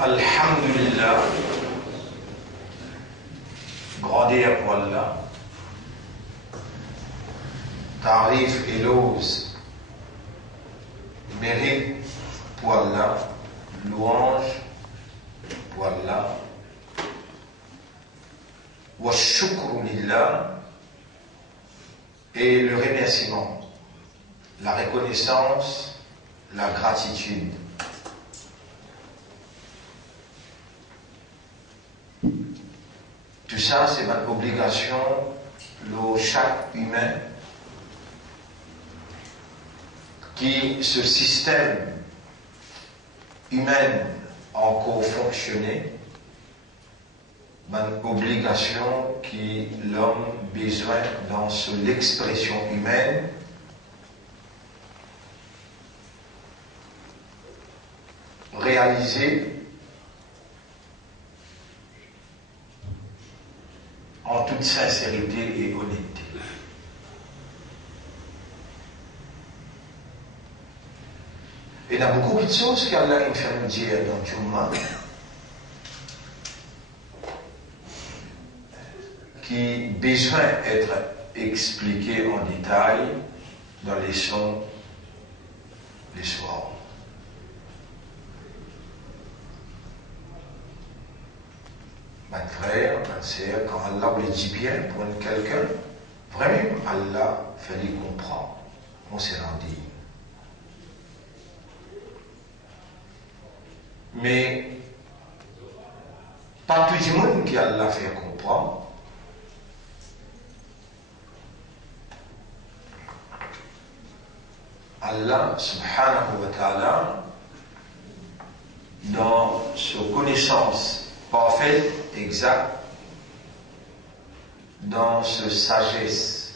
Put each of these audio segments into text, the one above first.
Alhamdulillah, grandeur pour Allah, tarif et l'ose, mérite pour Allah, louange pour Allah, wa shukru lillah, et le remerciement, la reconnaissance, la gratitude. Tout ça, c'est notre obligation, chaque humain, qui, ce système humain encore fonctionné, une obligation qui l'homme besoin dans l'expression humaine, réaliser en toute sincérité et honnêteté. Et il y a beaucoup de choses qu'Allah a fait nous dire dans tout le monde qui besoin d'être expliquées en détail dans les sons les soirs. Mes frères, mes sœurs, quand Allah vous le dit bien pour quelqu'un, vraiment, Allah fait lui comprendre. On s'est rendu. Mais, pas tout le monde qui Allah fait comprendre. Allah, subhanahu wa ta'ala, dans sa connaissance parfaite, exacte, dans sa sagesse.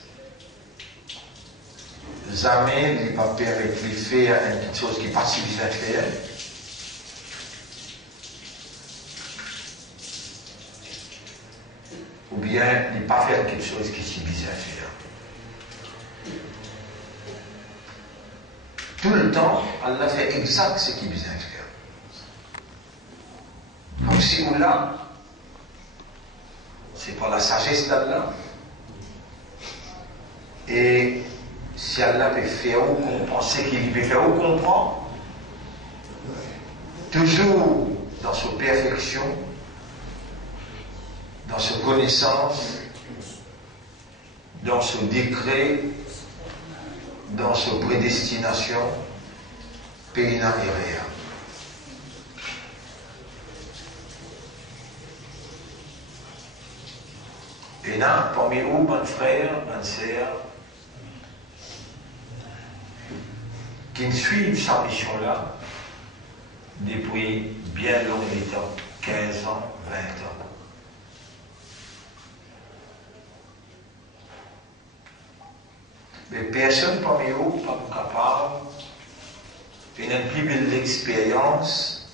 Jamais il ne va pas permettre de faire une chose qui n'est pas si bien faire. Ou bien il ne pas faire quelque chose qui est si bien faire. Tout le temps, Allah fait exact ce qui est bien faire. Donc si ou là, c'est par la sagesse d'Allah. Et si Allah peut faire ou comprendre ce qu'il peut faire ou comprendre, toujours dans sa perfection, dans sa connaissance, dans son décret, dans sa prédestination, Péina et Réa. Et là, parmi vous, mon frère, ma sœur, qui me suivent cette mission-là depuis bien longtemps, 15 ans, 20 ans. Mais personne parmi vous n'est pas capable de faire une plus belle expérience,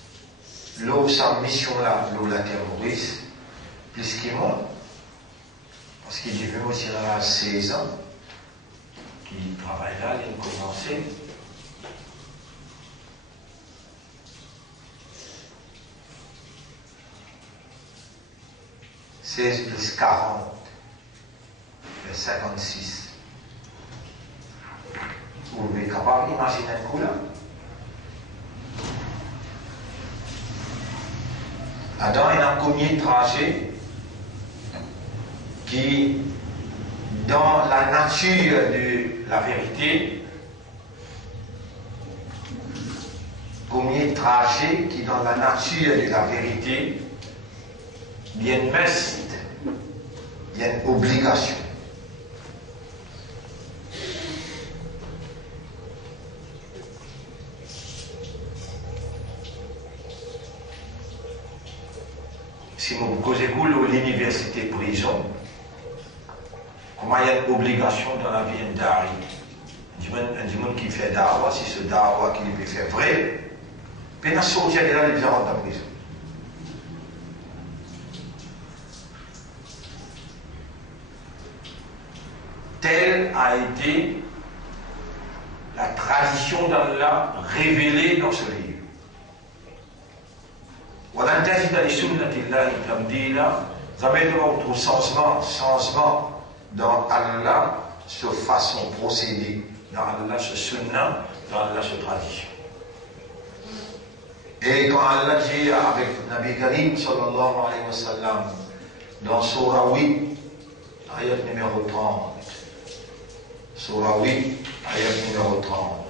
cette mission-là, la terroriste, plus que moi. Parce que j'ai vu aussi là 16 ans qui travaille là, il a commencé. « 16 plus 40, 56. Vous pouvez capable d'imaginer un coup là? Adam est un premier trajet qui, dans la nature de la vérité, premier trajet qui, dans la nature de la vérité, il y a une must, il y a une obligation. Si vous causez l'université prison, comment il y a une obligation dans la vie d'Ari? Un monde qui fait dawa, si ce dawa qui peut faire vrai, puis il a sorti de là, il rentre dans la prison. Telle a été la tradition d'Allah révélée dans ce livre. li sunnatillahi tabdila, jamais de votre changement dans Allah, cette façon de procéder, dans Allah, ce sunnah, dans Allah, ce tradition. Et quand Allah dit avec Nabi Karim sallallahu alayhi wa sallam, dans Surah 8, ayat numéro 30, Surah 8, ayat numéro 30.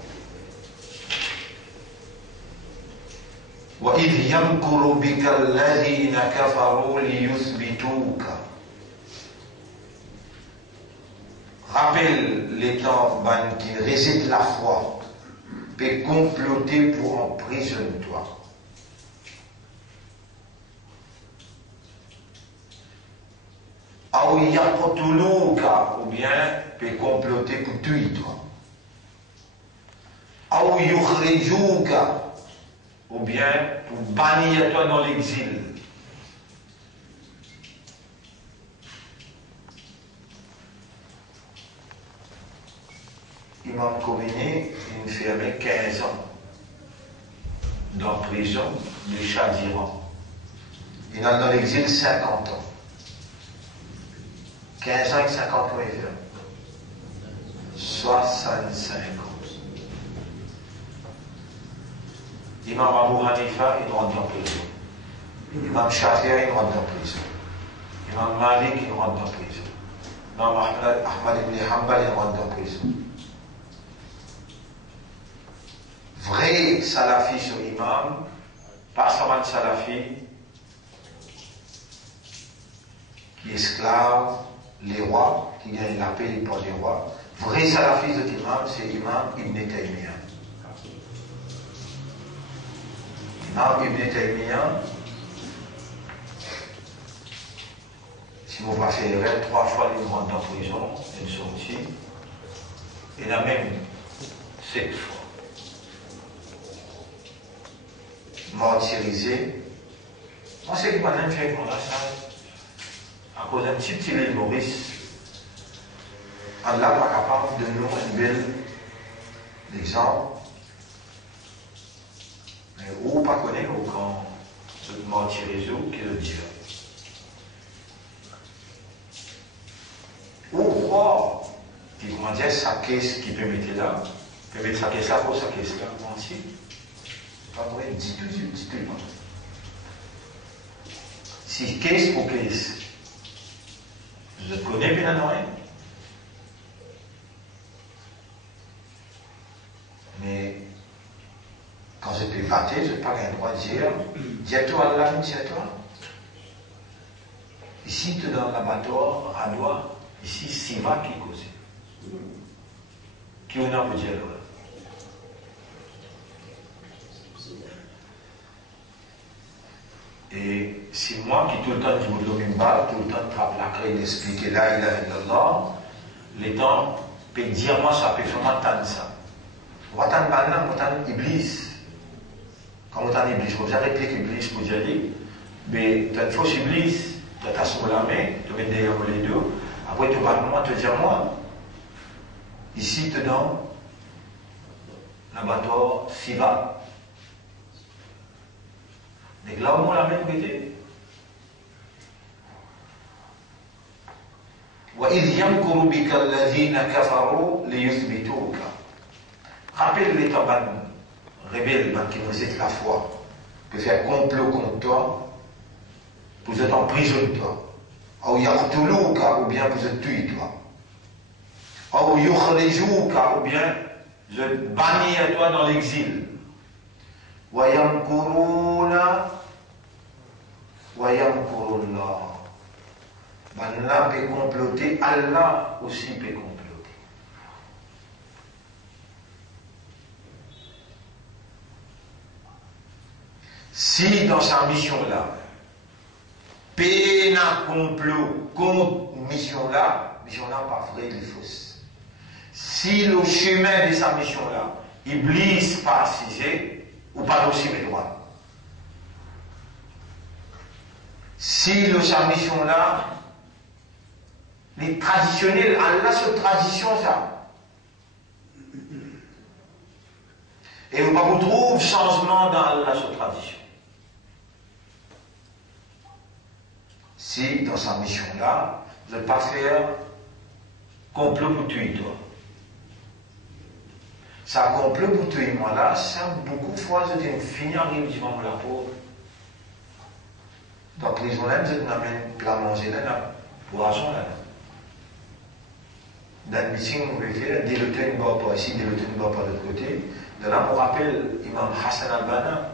وَإِذْ يَمْكُرُ بِكَ الَّذِينَ كَفَرُوا لِيُثْبِتُوكَ. Rappelle les temps qui récitent la foi, peut comploter pour emprisonner toi. Ou yaqtuluka, ou bien peut comploter pour tuer toi. Ou yukhrijuka, ou bien pour bannir toi dans l'exil. Imam Khomeini, il fait 15 ans dans prison du Shah d'Iran. Il a dans l'exil 50 ans. 15 ans et 50 ans, il fait 65 ans. Imam Abu Hanifa, il rentre en prison. Imam Shafi'i, il rentre en prison. Imam Malik, il rentre en prison. Imam Ahmad ibn Hanbal, il rentre en prison. Vrai salafi sur imam, pas seulement salafi, qui esclave les rois, qui gagne la paix pour les rois. Vrai salafi sur imam, c'est Imam Ibn Taymiyyah. Imam Ibn Taymiyyah, si vous va faire 3 fois, il rentre en prison, il sortit, et la même 7 fois. Martyrisé. Moi, c'est que madame fait pour ça, à cause d'un petit île Maurice, Allah n'est pas capable de nous un bel exemple. Mais où pas connaître quand ce martyrisé qui est le Dieu. Ou roi qui comment dire sa caisse qui peut mettre là, peut mettre sa caisse là pour sa caisse là, mentir. Dis tout. Si case pour case, je connais bien rien. Mais quand je peux battre, je n'ai pas le droit de dire, dis-toi Allah, dis-toi. Ici, tu dans l'abattoir, à doigt, ici, Siva qui cause. Qui on a pour dire là? Et c'est moi qui tout le temps, je vous donne une balle, tout le temps, trappe la clé d'expliquer là, les temps, peut dire moi, ça peut faire m'entendre ça. On va t'entendre maintenant, on va t'entendre Iblis. Quand on t'entend Iblis, vous avez répliqué Iblis pour dire, mais tu as une fausse Iblis, tu as ta sur la main, tu mets derrière les deux, après tu vas moi te dire moi. Ici, tu donnes l'abattoir Siva. Mais là au moins la même idée. وَإِذْ يَمْكُرُ بِكَ الَّذِينَ كَفَرُوا لِيُثْبِتُوكَ. Rappelle les tabacs rebelles qui nous récitent la foi, pour faire complot contre toi, pour être en prison de toi. Ou yaqtuluka, ou bien pour te tuer toi. Ou yukhrijuka, ou bien je bannir toi dans l'exil. Wayamkuruna wayamkurullah. Allah peut comploter, Allah aussi peut comploter. Si dans sa mission-là, péna complot contre mission-là pas vrai, il est fausse. Si le chemin de sa mission-là, Iblis pas assisé, ou pas aussi mes droits. Si sa mission-là, les traditionnels, Allah cette tradition ça. Et on va vous trouver changement dans Allah cette tradition. si dans sa mission-là, je ne vais pas faire complot pour tuer toi. Ça complot pour tuer moi là, ça beaucoup de fois, je dis, fini arrive du moment la pauvre. Dans la prison là, je n'amène plat manger là, poisson là. Dans le meeting, on veut faire, dès le temps, il ne va pas ici, dès le temps, il ne va pas de l'autre côté. De là, on rappelle Imam Hassan al-Banna,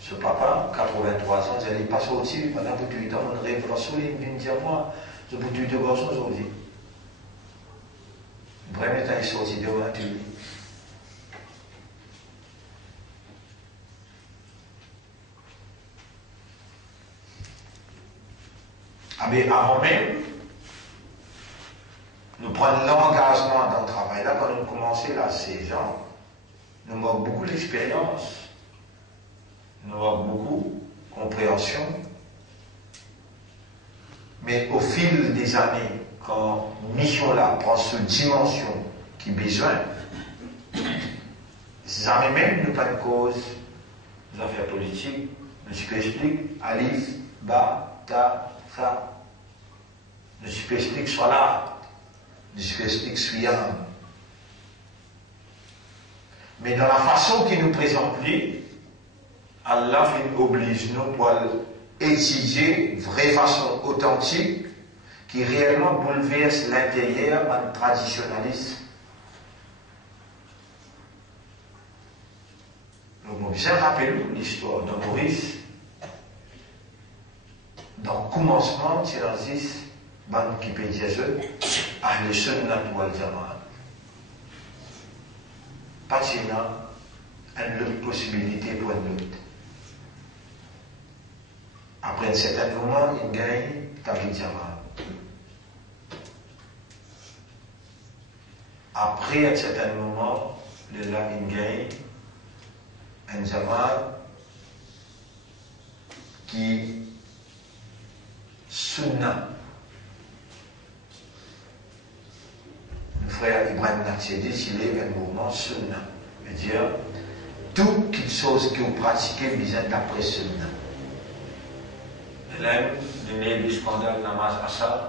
ce papa, 83 ans, il n'est pas sorti pendant 8 ans, on rêve Rasoul, il vient dire moi, je peux tuer deux garçons aujourd'hui. Vraiment, il est sorti devant lui. Ah, mais avant même, nous prenons l'engagement dans le travail là, quand nous commençons là, 16 ans, nous avons beaucoup d'expérience, nous avons beaucoup de compréhension, mais au fil des années, quand mission là prend cette dimension qui a besoin, jamais même nous pas de cause des affaires politiques, je explique, Alif, Ba, Ta, Ça. Je explique soit là. Je explique suivant. Mais dans la façon qu'il nous présente, Allah oblige nous pour étudier de vraie façon authentique qui réellement bouleverse l'intérieur en traditionnalisme. Donc, on bien rappeler l'histoire de Maurice. Dans le commencement, c'est l'existe. Ban qui peut dire ça, Ahl Sunnah wal Jama'a. Pas une autre possibilité pour une autre. Après un certain moment, il gagne Tawhid Jama'a. Après un certain moment, il gagne un Jama'a qui Sunnah. Le frère Ibrahim Natsedi, il est un mouvement Sunna. C'est-à-dire, toute chose que vous pratiquez, vous êtes après Sunna. L'un, le nez du scandale Namaz Assad,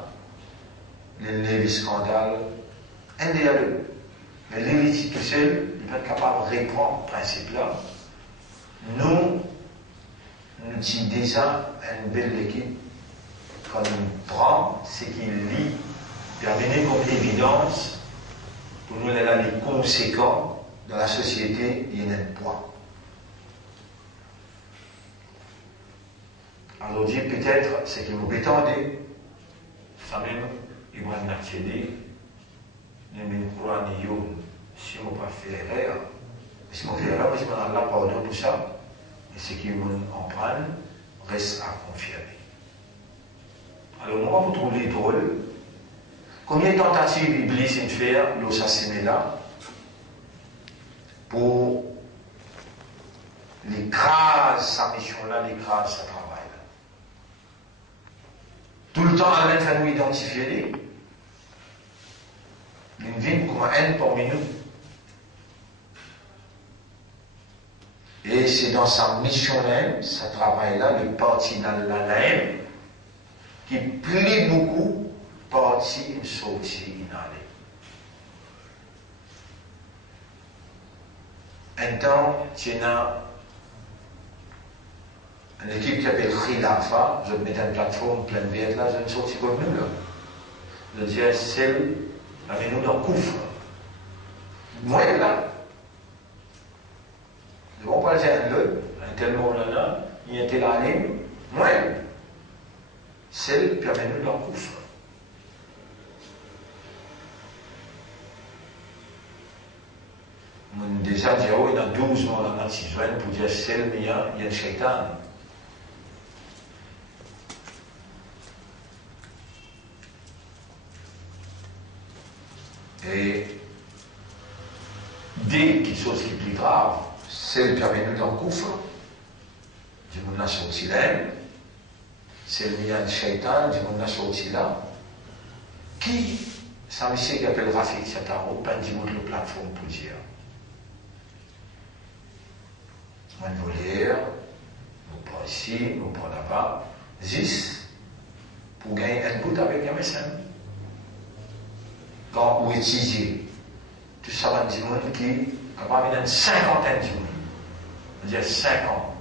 le nez du scandale, un des deux. Mais l'élite tout seul, il n'est pas capable de répondre au principe-là. Nous disons déjà une belle équipe, quand on prend ce qu'il lit, puis amener comme évidence, pour nous, là, les conséquents dans la société, il y en a un poids. Alors, dit peut-être, c'est que vous m'étendez, ça même, Ibrahim Natsedi, ne me croit ni yo, si je ne pas fait erreur, si je fais erreur, je m'en Allah pardon pour ça, et ce qui m'en prennent reste à confirmer. Alors, moi, vous trouvez drôle. Combien de tentatives Iblis de faire l'ossasséné là pour l'écraser sa mission là, l'écraser sa travail là. Tout le temps, Allah va nous identifier. Une vie comme un haine parmi nous. Et c'est dans sa mission là, sa travail là, le parti d'Allah là, qui plaît beaucoup. Parti, une sortie, une allée. Un temps, il y a une équipe qui s'appelle Khilafa, je mets une plateforme pleine verte là, je ne sortis comme nous là. Je dis, celle, avec nous dans le couvre. Moi là, je ne vais pas dire un tel mot là, il y a un tel année, moi, celle, puis avec nous dans le couvre. Déjà, il y a 12 mois dans la citoyenne pour dire c'est le meilleur, il y a le shaitan. Et dès qu'il y a chose qui est plus grave, c'est le permis dans le couvre, du monde a sorti là, c'est le meilleur le shaitan, du monde a sorti là. Qui, c'est un monsieur qui appelle Rafik Sataro, peint du monde de plateforme pour dire. Moi, nous voler, nous pas ici, nous pas là-bas, 10. pour gagner un bout avec un médecin. Quand vous étudiez, tout ça va dire qui a pas une cinquantaine de monde. C'est-à-dire 5 ans.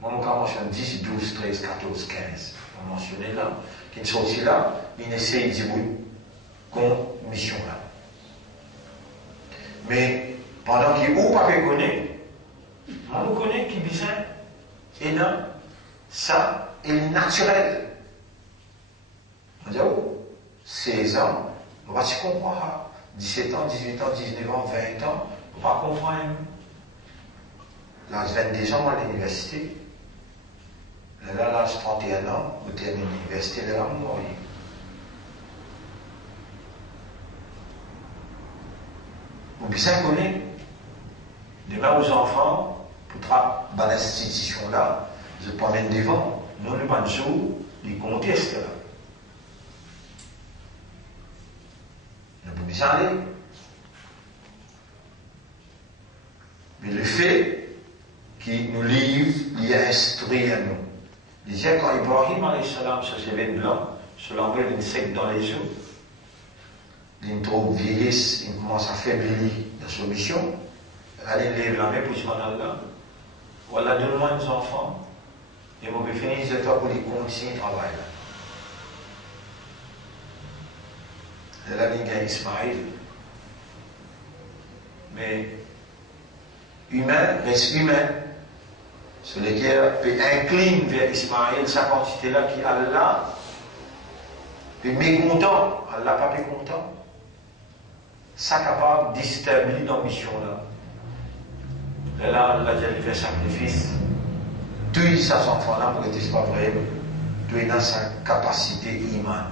Moi, on mentionne 10, 12, 13, 14, 15. On mentionne là, qui sont sortis là, ils essayent de dire oui, qu'on mission là. Mais pendant qu'ils n'ont pas reconnu, on connaît qui disait, et non, ça est naturel. On dit, oh, 16 ans, on va se comprendre. 17 ans, 18 ans, 19 ans, 20 ans, on va comprendre. L'âge 22 ans à l'université. Là, l'âge 31 ans, au terme de l'université, là, on mourit. Vous bien connaître, demain aux enfants, pour travailler dans l'institution-là, je promène devant, non le bon jour, ils contestent là. Vous pouvez bien aller. Mais le fait qu'il nous livre, il a instruit à nous. Il disait quand Ibrahim alayhi salam se levait blanc, se languait d'insectes dans les yeux, il trouve vieillisse, il commence à faiblir dans sa mission, allez lève la main pour se rendre là. Voilà, donne-moi des enfants, et on peut finir de toi pour les continuer de travailler là. Là, il y a Ismaël. Mais humain reste humain. Celui qui peut incline vers Ismaël, sa quantité-là, qui Allah est mécontent, Allah pas mécontent. Ça capable de disturber dans la mission-là. Et là, Allah a fait sacrifice. Tous ces enfants-là, pour que ce soit vrai, tous dans sa capacité iman.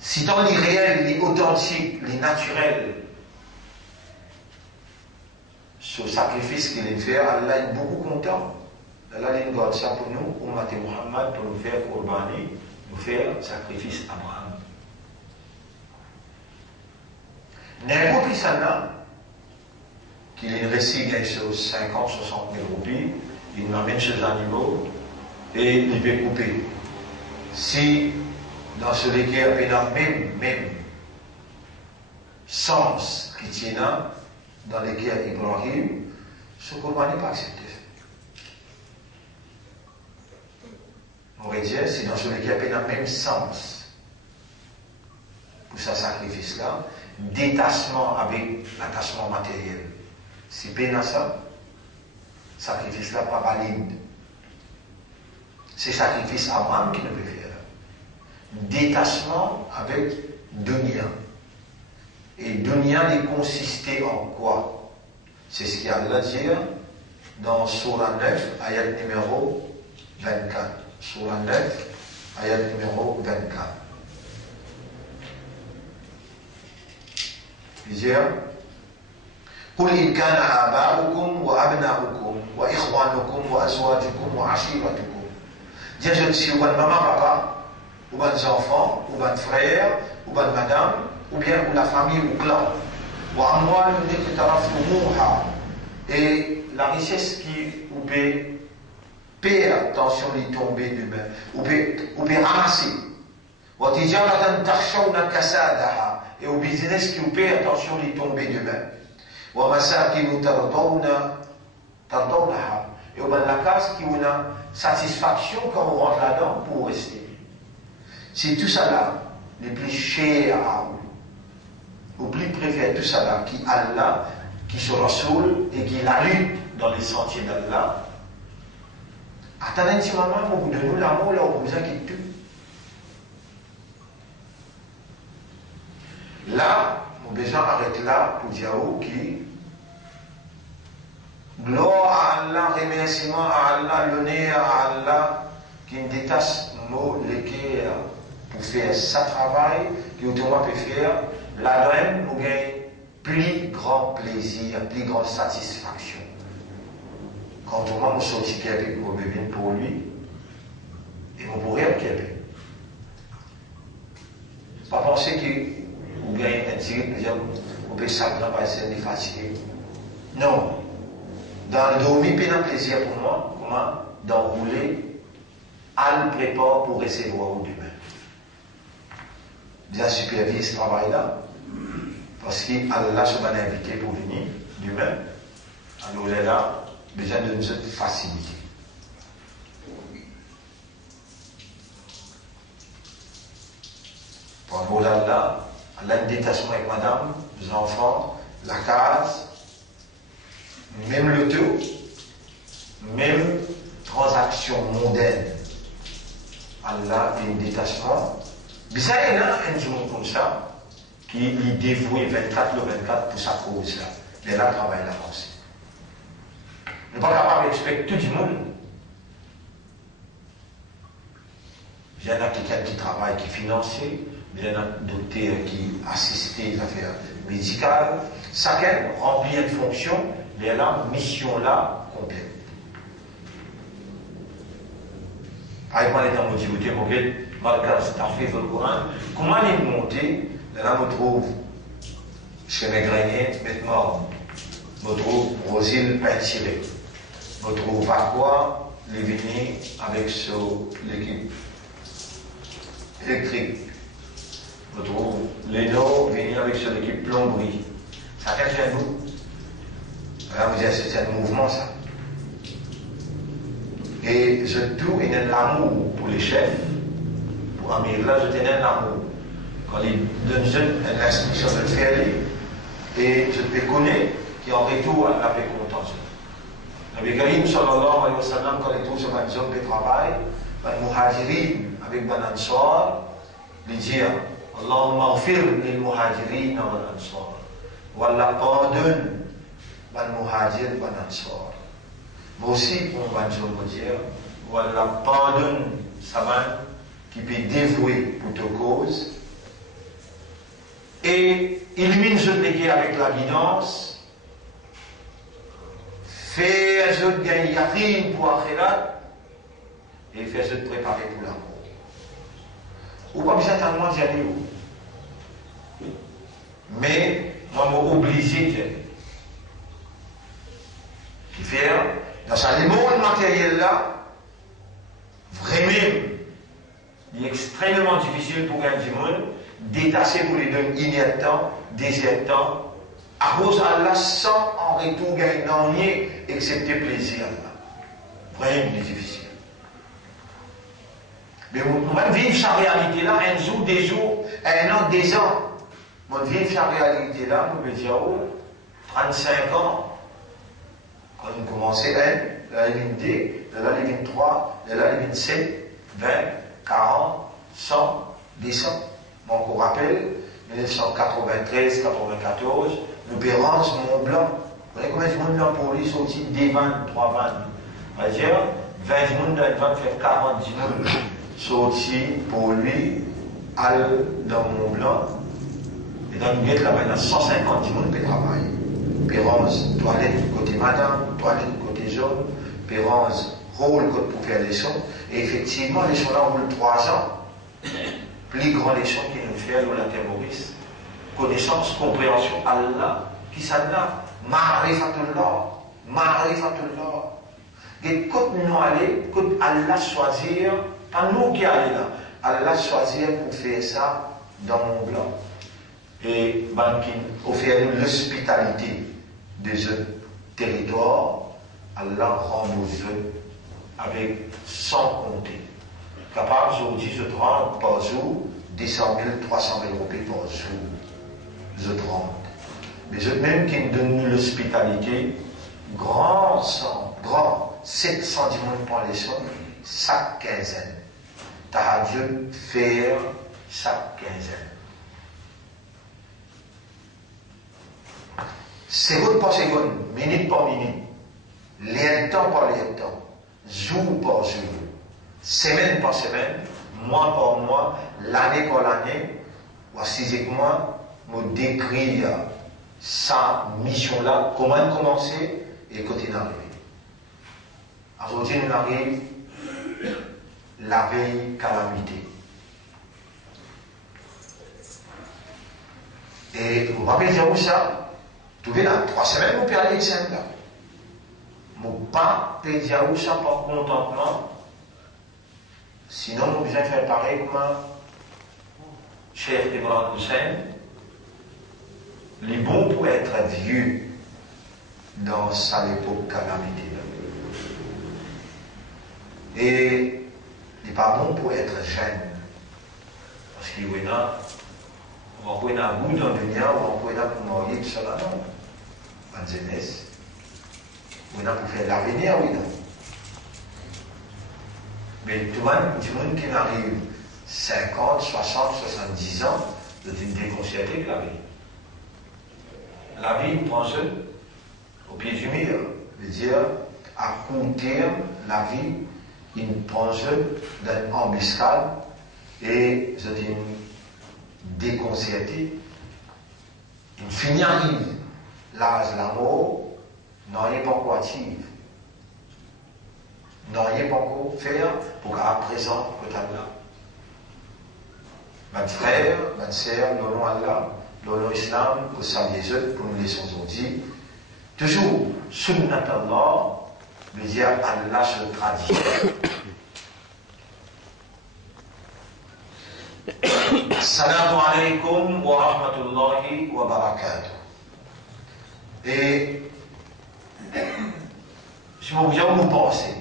Si dans les réels, les authentiques, les naturels, ce sacrifice qu'il a fait, Allah est beaucoup content. Allah a garde ça pour nous, Ummat Muhammad, pour nous faire Qurbani, nous faire sacrifice à Abraham. N'importe qui ça qu'il est récit sur 50, 60 000 roupies, il m'amène chez les animaux et il peut couper. Si dans ce léguer, il y a même sens qui tient dans les guerres Ibrahim, ce Coran n'est pas accepté. On va dire, si dans ce qui a le même sens pour ce sacrifice-là, détachement avec l'attachement matériel. Si peine ça, sacrifice-là pas valide. C'est sacrifice Abraham qui ne peut faire. Détachement avec Dunya. Et Dunya est consisté en quoi? C'est ce qu'il y a à dire dans Surah 9, ayat numéro 24. Surah 9, ayat numéro 24. Il dit قل إن كان آباؤكم وأبناؤكم وإخوانكم وأزواجكم وعشيرتكم. Dis je suis ou maman, papa, ou bon enfants, ou bon frère, ou bon madame, ou bien ou la famille ou clan. Et la richesse qui ou peut perdre attention les tomber demain, ou peut ramasser. Et au business qui ou perd attention les tomber demain. Et au ban la case qui a une satisfaction quand on rentre là-dedans pour rester. C'est tout ça là, les plus chers à vous. Ou plus préféré tout ça là, qui Allah, qui se Rasoul et qui la lutte dans les sentiers d'Allah. Attendez un petit moment pour vous donner l'amour là où vous inquiétez tout. Là, mon besoin arrête là pour dire qui gloire à Allah, remerciement à Allah, l'honneur à Allah, qui ne détache mot l'équerre pour faire sa travail, qui autrement peut faire, la reine nous gagne plus grand plaisir, plus grande satisfaction. Quand on m'a sorti quelqu'un pour bébé pour lui, et on pourrait être quelqu'un. Pas penser que vous gagnez un tir, on peut s'abandonner parce que c'est fatigué. Non. dans le dormi, puis un plaisir pour moi, comment d'enrouler, à le prépare pour recevoir demain. Bien supervise ce travail-là, parce qu'Allah se m'a invité pour venir demain. Alors là, là, besoin de nous faciliter. Pour Allah, Allah une détachement avec madame, les enfants, la case, même le taux, même transaction mondaine. Allah a un détachement. Mais ça, il y a un jour comme ça, qui est dévoué 24 le 24 pour sa cause. Mais là, le travail là aussi. On n'est pas capable de respecter tout le monde. Il y en a qui travaille, qui finance, il y en a d'autres qui assistent les affaires médicales. Chacun remplit une fonction, mais là, mission là, complète. Par exemple, les temps motivés, pour que malgré cet affaire de Coran, comment les monter, là, on trouve chez mes greniers, maintenant, on trouve Rosine Peintiré, on trouve Aqua, les vignes avec l'équipe électrique. On trouve Leno venir avec son équipe plomberie. Ça fait chez nous. Alors vous dites, c'est un mouvement ça. Et je tout et un amour pour les chefs. Pour Amir, là, je tenais un amour. Quand ils donnent une instruction de le faire, et je te connais qui en retour à la paix contente. Nabi Karim sallallahu alayhi wa sallam, quand il trouve sur un job de travail, les muhajirin avec les ansar, il dit Allahumma ghfir lil muhajirin wal ansar. Wallah pardonne les muhajirs et les ansar. Moi aussi, on va dire, Wallah pardonne sa main qui peut dévouer pour ta cause et illumine ce dégué avec la guidance, fait un jeu de gagner yakin pour Akhirat et fait un jeu de préparer pour la mort. Ou pas besoin tellement d'y aller. Mais moi, je suis obligé d'y aller. Qui fait, dans ce monde matériel-là, vraiment, il est extrêmement difficile pour un du monde, détaché pour les donner inertants, désertants, à cause d'Allah sans en retour gagner, excepté plaisir. Vraiment difficile. Mais on va vivre sa réalité-là, un jour, des jours, un an, des ans. On va vivre sa réalité-là, on peut dire, oh, 35 ans, quand on commençait, là, les 22, là, les 23, là, les 27, 20, 40, 100, 200. Donc, on rappelle, 1993, 94, l'opérance Mont-Blanc. Vous voyez combien de monde là pour lui sorti des 20, 3 vannes. On va dire, 20 monde dans une vanne fait 40 monde sorti pour lui, dans Mont-Blanc. Et dans une guette là-bas, il y a 150 monde qui travaillent. Pérance, toilette côté madame, toilette côté jaune, Pérance, rôle pour faire les sons. Et effectivement, les sons là roulent 3 ans. Plus grand les sons qui nous fait la terroriste. Connaissance, compréhension, Allah, qui s'adna, Ma'rifatullah, Ma'rifatullah. Et quand nous allons, quand Allah choisir, pas nous qui allons là, Allah choisir pour faire ça dans mon blanc. Et qui offre l'hospitalité de ce territoire, Allah rend nos œufs avec sans compter. Capable aujourd'hui de 30 par jour, 200 000, 300 000 roupies par jour. Je 30. Mais je même qui nous donne l'hospitalité, grand sang, grand, 710 000 pour les sons, chaque quinzaine. T'as Dieu faire chaque quinzaine. Seconde par seconde, minute par minute, temps par temps, jour par jour, semaine par semaine, mois par mois, l'année par l'année, voici que moi, me décrire sa mission-là, comment commencer et quand il arrive. Aujourd'hui, il arrive la veille calamité. Et vous m'avez dit où ça? Tout là, 3 semaines, vous pouvez aller ici là. mon pas pédia ou ça par contentement, sinon mon besoin de faire pareil comme un Cheikh Imran Hussein, les bons pour être vieux dans sa époque calamité. Et il n'est pas bon pour être jeune. Parce qu'il y a on va prendre un goût dans le dunia, on va prendre pour marier tout cela, non. En jeunesse. On a pour faire l'avenir, oui, non. Mais tout le monde qui arrive 50, 60, 70 ans, c'est une déconcertée que la vie. La vie prend ce au pied du mur. veut dire, à court terme, la vie, il prend ce d'une embuscade et c'est une déconcertée. Il finit arrive. L'âge, la mort, n'en est pas encore active. N'en est pas encore faire pour qu'à présent, que tu as là. Mes frères, mes sœurs, le nom Allah, le nom Islam, que ça les autres, pour nous laisser aujourd'hui. Toujours, sunnat Allah, veut dire Allah se tradit. Assalamu alaikum wa rahmatullahi wa barakatuh. Et si vous vous pensez,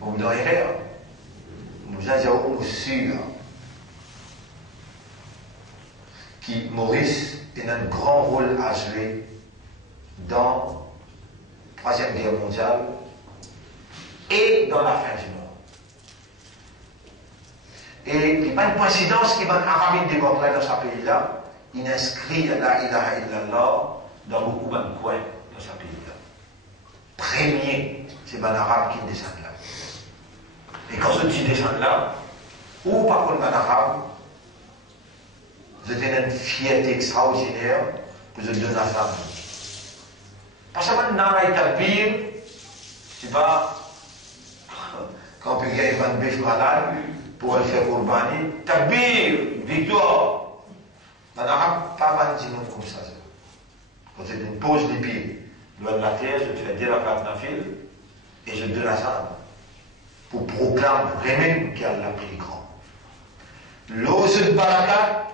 vous me donnez rien, vous avez un sûr qui Maurice a un grand rôle à jouer dans la Troisième Guerre mondiale et dans la fin du monde. Et il n'y a pas une coïncidence qui va Arabie découvrir dans ce pays-là, il inscrit la ilaha illallah dans beaucoup de coins dans ce pays-là. Premier, c'est les Arabes qui descendent là. Et quand ceux qui descendent là, ou par contre les Arabes, vous avez une fierté extraordinaire que vous donnez à la femme. Parce que maintenant, il y a pire, c'est pas quand il y a un bœuf malade pour le faire courbaner, tabir, victoire. Les Arabes, pas mal de gens comme ça. Quand c'est une pause des pieds, loin de la terre, je te fais dire la carte d'un fil et je te donne la salle pour proclamer vraiment qu'il y a la plus grand. L'ose de Barakat,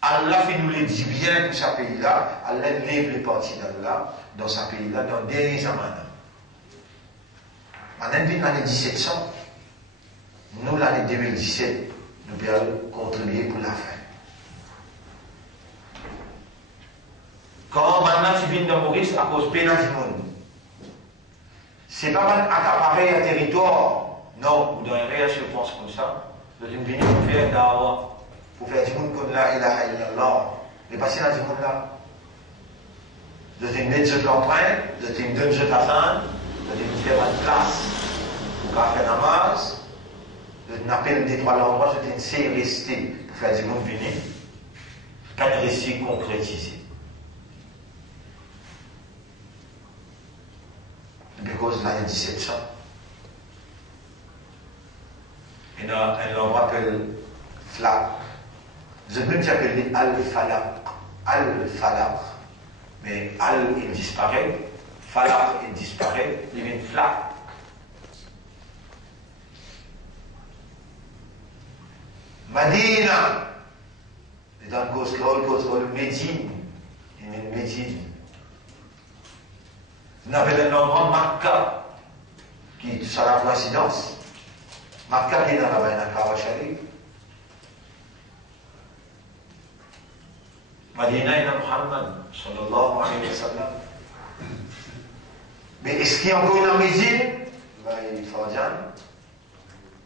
Allah fait nous le dit bien dans ce pays-là, Allah lève les parties d'Allah dans ce pays-là, dans des zamans. En l'année 1700, nous l'année 2017, nous pouvons contribuer pour la fin. Quand maintenant tu viens dans Maurice à cause de pénal du monde, c'est pas mal accaparer un territoire. Non, vous devez rien, je pense comme ça. Vous devez venir pour faire dawa, pour faire du monde comme la ilaha illallah. Mais passer dans du monde là. Vous devez mettre ce l'empreinte, vous devez me donner ce tassan, vous devez faire une place pour faire namaz, vous devez appeler des trois endroits, vous devez rester pour faire du monde venir. Quatre récits concrétisés. Because l'année 1700. Et on rappelle Flaq. Je peux dire appelé Al-Falaq. Al-Falaq. Mais Al, il disparaît. Falaq, il disparaît. Il vient Flaq. Madina. Et dans le Gosrol, Médine. Il vient Médine. Vous avez un endroit Makkah, qui est la coïncidence. Makkah qui est dans la Baïna Kawa Sharif. Madina est dans Muhammad, sallallahu alayhi wa sallam. Mais est-ce qu'il y a encore une Médine? Il faut dire.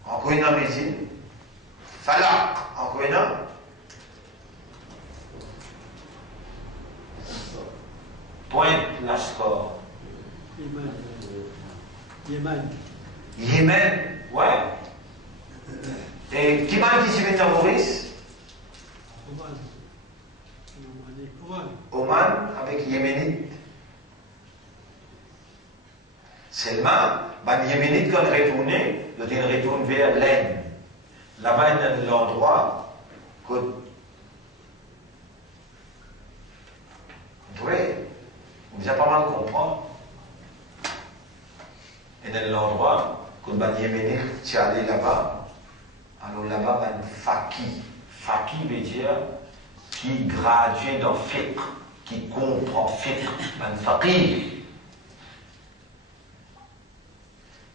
Encore une Médine. Falaq, encore une. Pointe la score. Yémen, ouais. Et qui m'a dit que tu viens de Maurice? Oman avec Yéménite. Seulement, les Yéménites, quand ils retournent vers l'Inde. Là-bas, il y a l'endroit que. Vous avez pas mal comprendre. et l'endroit, quand ben Yéménite, tu es allé là-bas, alors là-bas, ben faqih. Faqih veut dire qui gradué dans fiqh, qui comprend fiqh, ben faqih.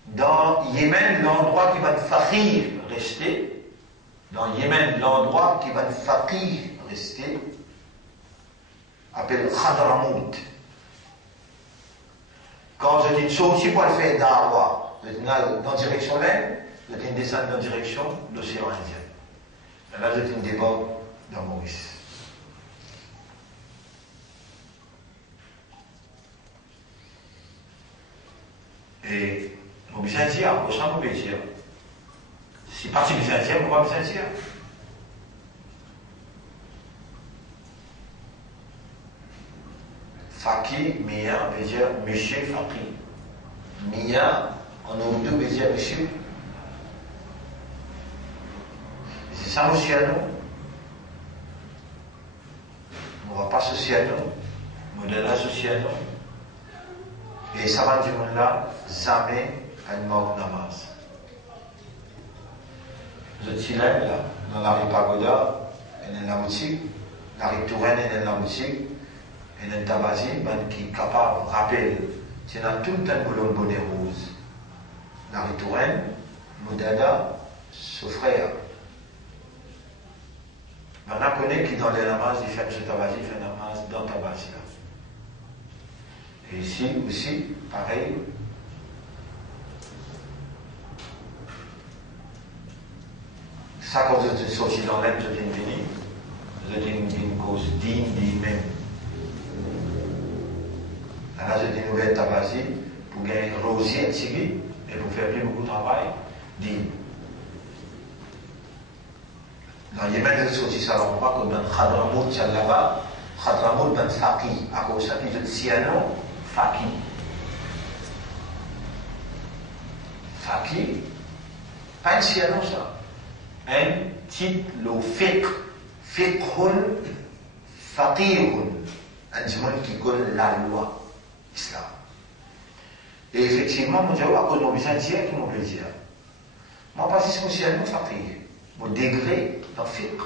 Dans Yémen, l'endroit qui va faqih rester, dans Yémen, l'endroit qui va faqih rester, appelle Hadramout. Quand je dis sorti pour le faire d'Arwa, je dis dans direction l'Inde, je dis descendre dans direction l'océan Indien. Et là, je dis débord dans Maurice. Et mon Byzantin, au sein de mon Byzantin, si parti Byzantin, on va Byzantin. Faqih, Mia, veut dire monsieur Faqih. Mia, en ourdou, veut dire monsieur. C'est ça l'océano. On va pas l'océano, modèle l'océano. Et ça va dire là, jamais un mort namaz. Vous êtes là, dans la rue Pagoda, et dans la boutique, la rue Touraine et dans la boutique. Et dans le tabazi, qui est capable de rappeler, c'est dans tout un boulot bonnet rose. La ritourenne, Moudada, son frère. On connaît qui dans les namas, il fait ce tabazi, il fait namas dans le tabazi. Et ici aussi, pareil. Ça, quand vous êtes sorti dans l'aide, vous êtes venu, vous êtes une cause digne même. Là, j'ai des nouvelles tabazi pour gagner un rosier et pour faire plus beaucoup de travail. Dans le Yémen, j'ai sorti ça l'endroit comme dans Hadramout, c'est là-bas. Hadramout, dans Faqih. À cause de ça, ils ont Siano, Faqih. Faqih, pas un Siano, ça. Un titre, le fiqh. Fiqhun, faqihun. Un monde qui connaît la loi. Islam. Et effectivement, mon Dieu, à cause de mon Byzantin, qui m'ont plaisir. Moi, pas si c'est un faqih. Mon degré dans fiqh.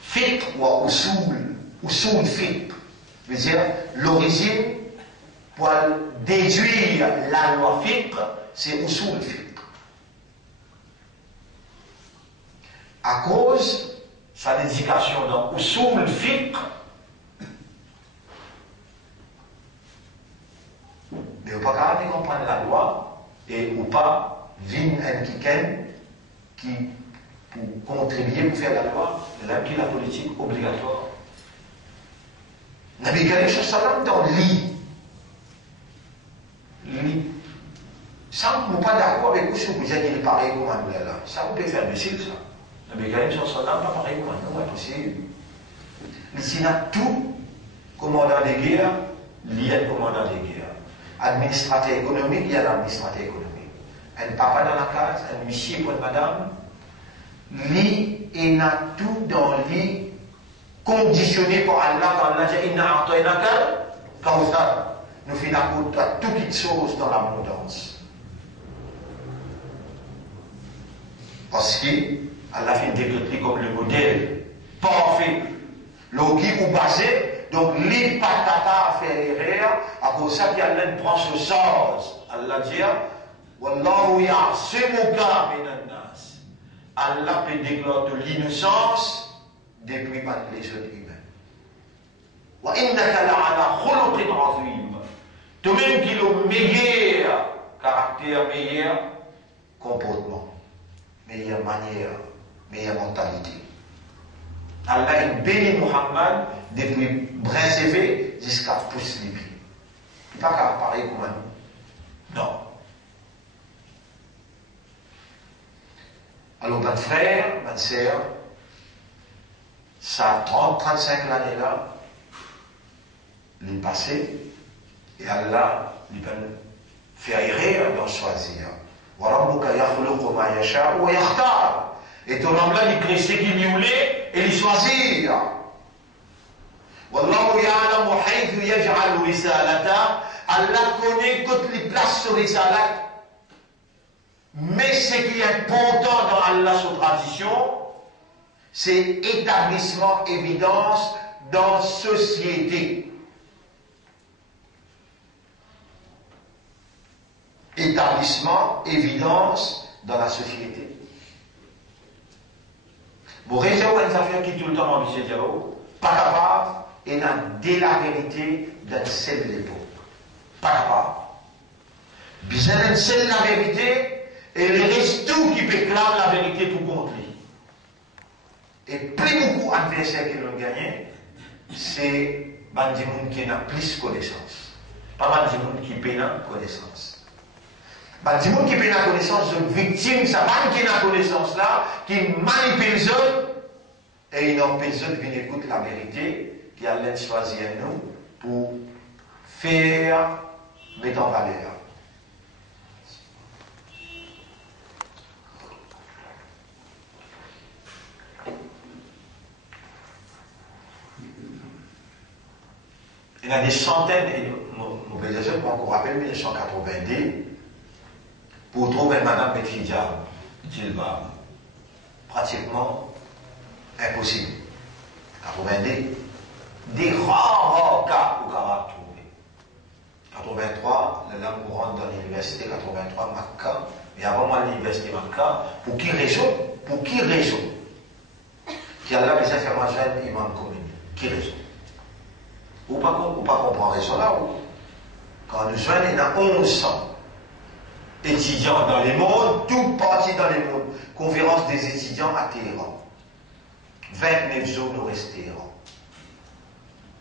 Fiqh ou usul fiqh. Veut dire l'origine pour déduire la loi fiqh, c'est usul fiqh. À cause de sa dédication dans usul fiqh, mais on ne peut pas capable de comprendre la loi et ou pas vin un qui pour contribuer pour faire la loi, là qui est la politique obligatoire. Nabi Karim sallam dans lit. Ça, on n'est pas d'accord avec vous si vous dites qu'il est pareil comme un là. Ça, on peut faire imbécile, ça. Nabi Karim sallam pas pareil comme un non, impossible. Ici, il a tout commandant des guerres, lié commandant des guerres. Administrateur économique, il y a l'administrateur économique. Un papa dans la case, un monsieur pour une madame, lui, il a tout dans lui, conditionné par Allah, quand Allah dit, il n'a pas comme ça, nous finissons à toutes les choses dans l'abondance. Parce que Allah fait décréter comme le modèle parfait, logique ou basé. Donc, les patata à faire erreur, à cause de ça qu'Allah prend ce sens. Allah dit, Wallahu ya'simuka minan nas. Allah peut déclarer de l'innocence depuis les êtres humains. Wa innaka la'ala khuluqin azim. Toi-même qui le meilleur caractère, meilleur comportement, meilleure manière, meilleure mentalité. Allah il bénit Muhammad depuis brin CV jusqu'à pouce les pieds. Il n'est pas qu'à parler comme un. Non. Alors, mon frère, ma sœur, ça a 30-35 années là, il est passé, et Allah lui va faire erreur dans choisir. Et ton homme là, il crée ce qu'il voulait et il choisit. Wallahu ya'lamu haythu yaj'alu risalata. Allah connaît toutes les places sur les salades. Mais ce qui est important dans Allah sur tradition, c'est établissement, évidence dans société. Établissement, évidence dans la société. Vous réservez une affaire qui tout le temps m'a dit, pas capable, et n'a dès la vérité d'un seul l'époque. Pas capable. Bien d'un seul la vérité, et il reste tout qui réclame la vérité tout contre lui. Et plus beaucoup d'adversaires qui l'ont gagné, c'est des gens qui n'ont plus connaissance. Pas mal de gens qui peinent connaissance. Des gens qui peinent connaissance sont victimes, ça pas qui n'a connaissance là, qui manipulent les autres, et ils n'ont pas les autres venir écouter la vérité, qui allait choisir nous pour faire mettre en valeur. Il y a des centaines, et mon belle-sœur, pour encore rappeler 1982, pour trouver Madame Betfidja, Djilbab, pratiquement impossible. 82, des rares cas où on va trouver. 83, la langue rentre dans l'université, 83, Makkah, et avant moi l'université Makkah, pour qui raison? Pour qui raison? Qui a là, les affaires jeunes, imam commun. Qui raison? Ou pas comprendre raison là où? Quand nous jeunes, il y a 1100 étudiants dans les mondes, tout parti dans les mondes. Conférence des étudiants à Téhéran. 29 jours nous resterons.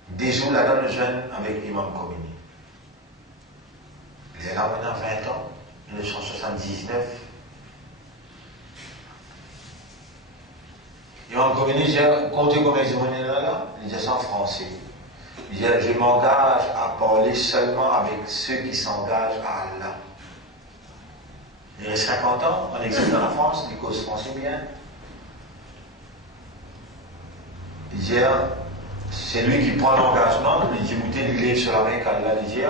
Des jours là-dedans, nous jeunes avec l'imam Khomeini. Il est là maintenant 20 ans, 1979. L'imam Khomeini dit, comptez combien de jours là? Il dit ça en français. Il dit, je m'engage à parler seulement avec ceux qui s'engagent à Allah. Il reste 50 ans, on existe dans la France, les causes français bien. Il dit, c'est lui qui prend l'engagement, il dit, écoutez, il livre sur la main qu'Allah dit,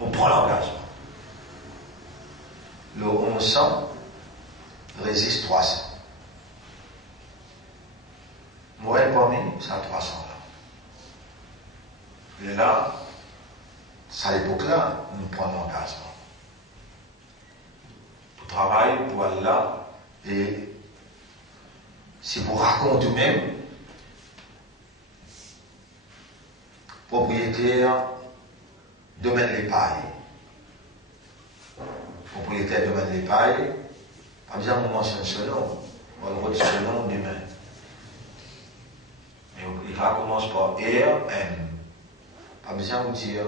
on prend l'engagement. Le 1100 résiste 300. Moi, parmi, c'est à 300 là. Et là, à l'époque-là, nous prenons l'engagement. Pour travailler pour Allah, et c'est pour raconter même, propriétaire domaine les pailles. Propriétaire domaine les pailles, par exemple, on mentionne ce nom, on va le retrouver ce nom demain. Mais il commence par R, M. Pas besoin de vous dire,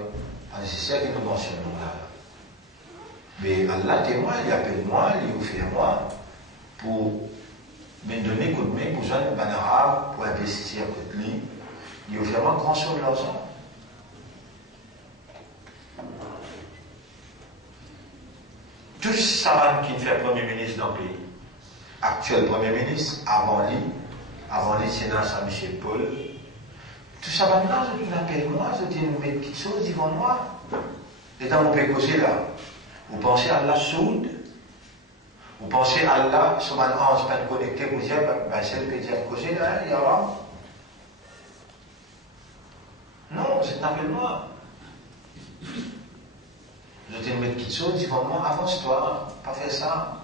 pas nécessaire que nous mentionnons là. Mais Allah témoin, il appelle moi, il vous fait moi, pour me donner coup de main, pour joindre un arabe, pour investir contre lui. Il vous fait moi grand chose de l'argent. Tout ça qui fait Premier ministre dans le pays, actuel Premier ministre, avant lui, Sénat Saint-Michel Paul, tout ça va là, je dis appelle moi, je dis une petite chose devant moi. Et dans mon pécosé là, vous pensez à Allah sourde, vous pensez à Allah, sur un ange pas connecté, vous dites, ben c'est le pédiatre causé là, il y aura. Non, c'est appelle moi. Je dis une petite chose devant moi, avance-toi, pas faire ça.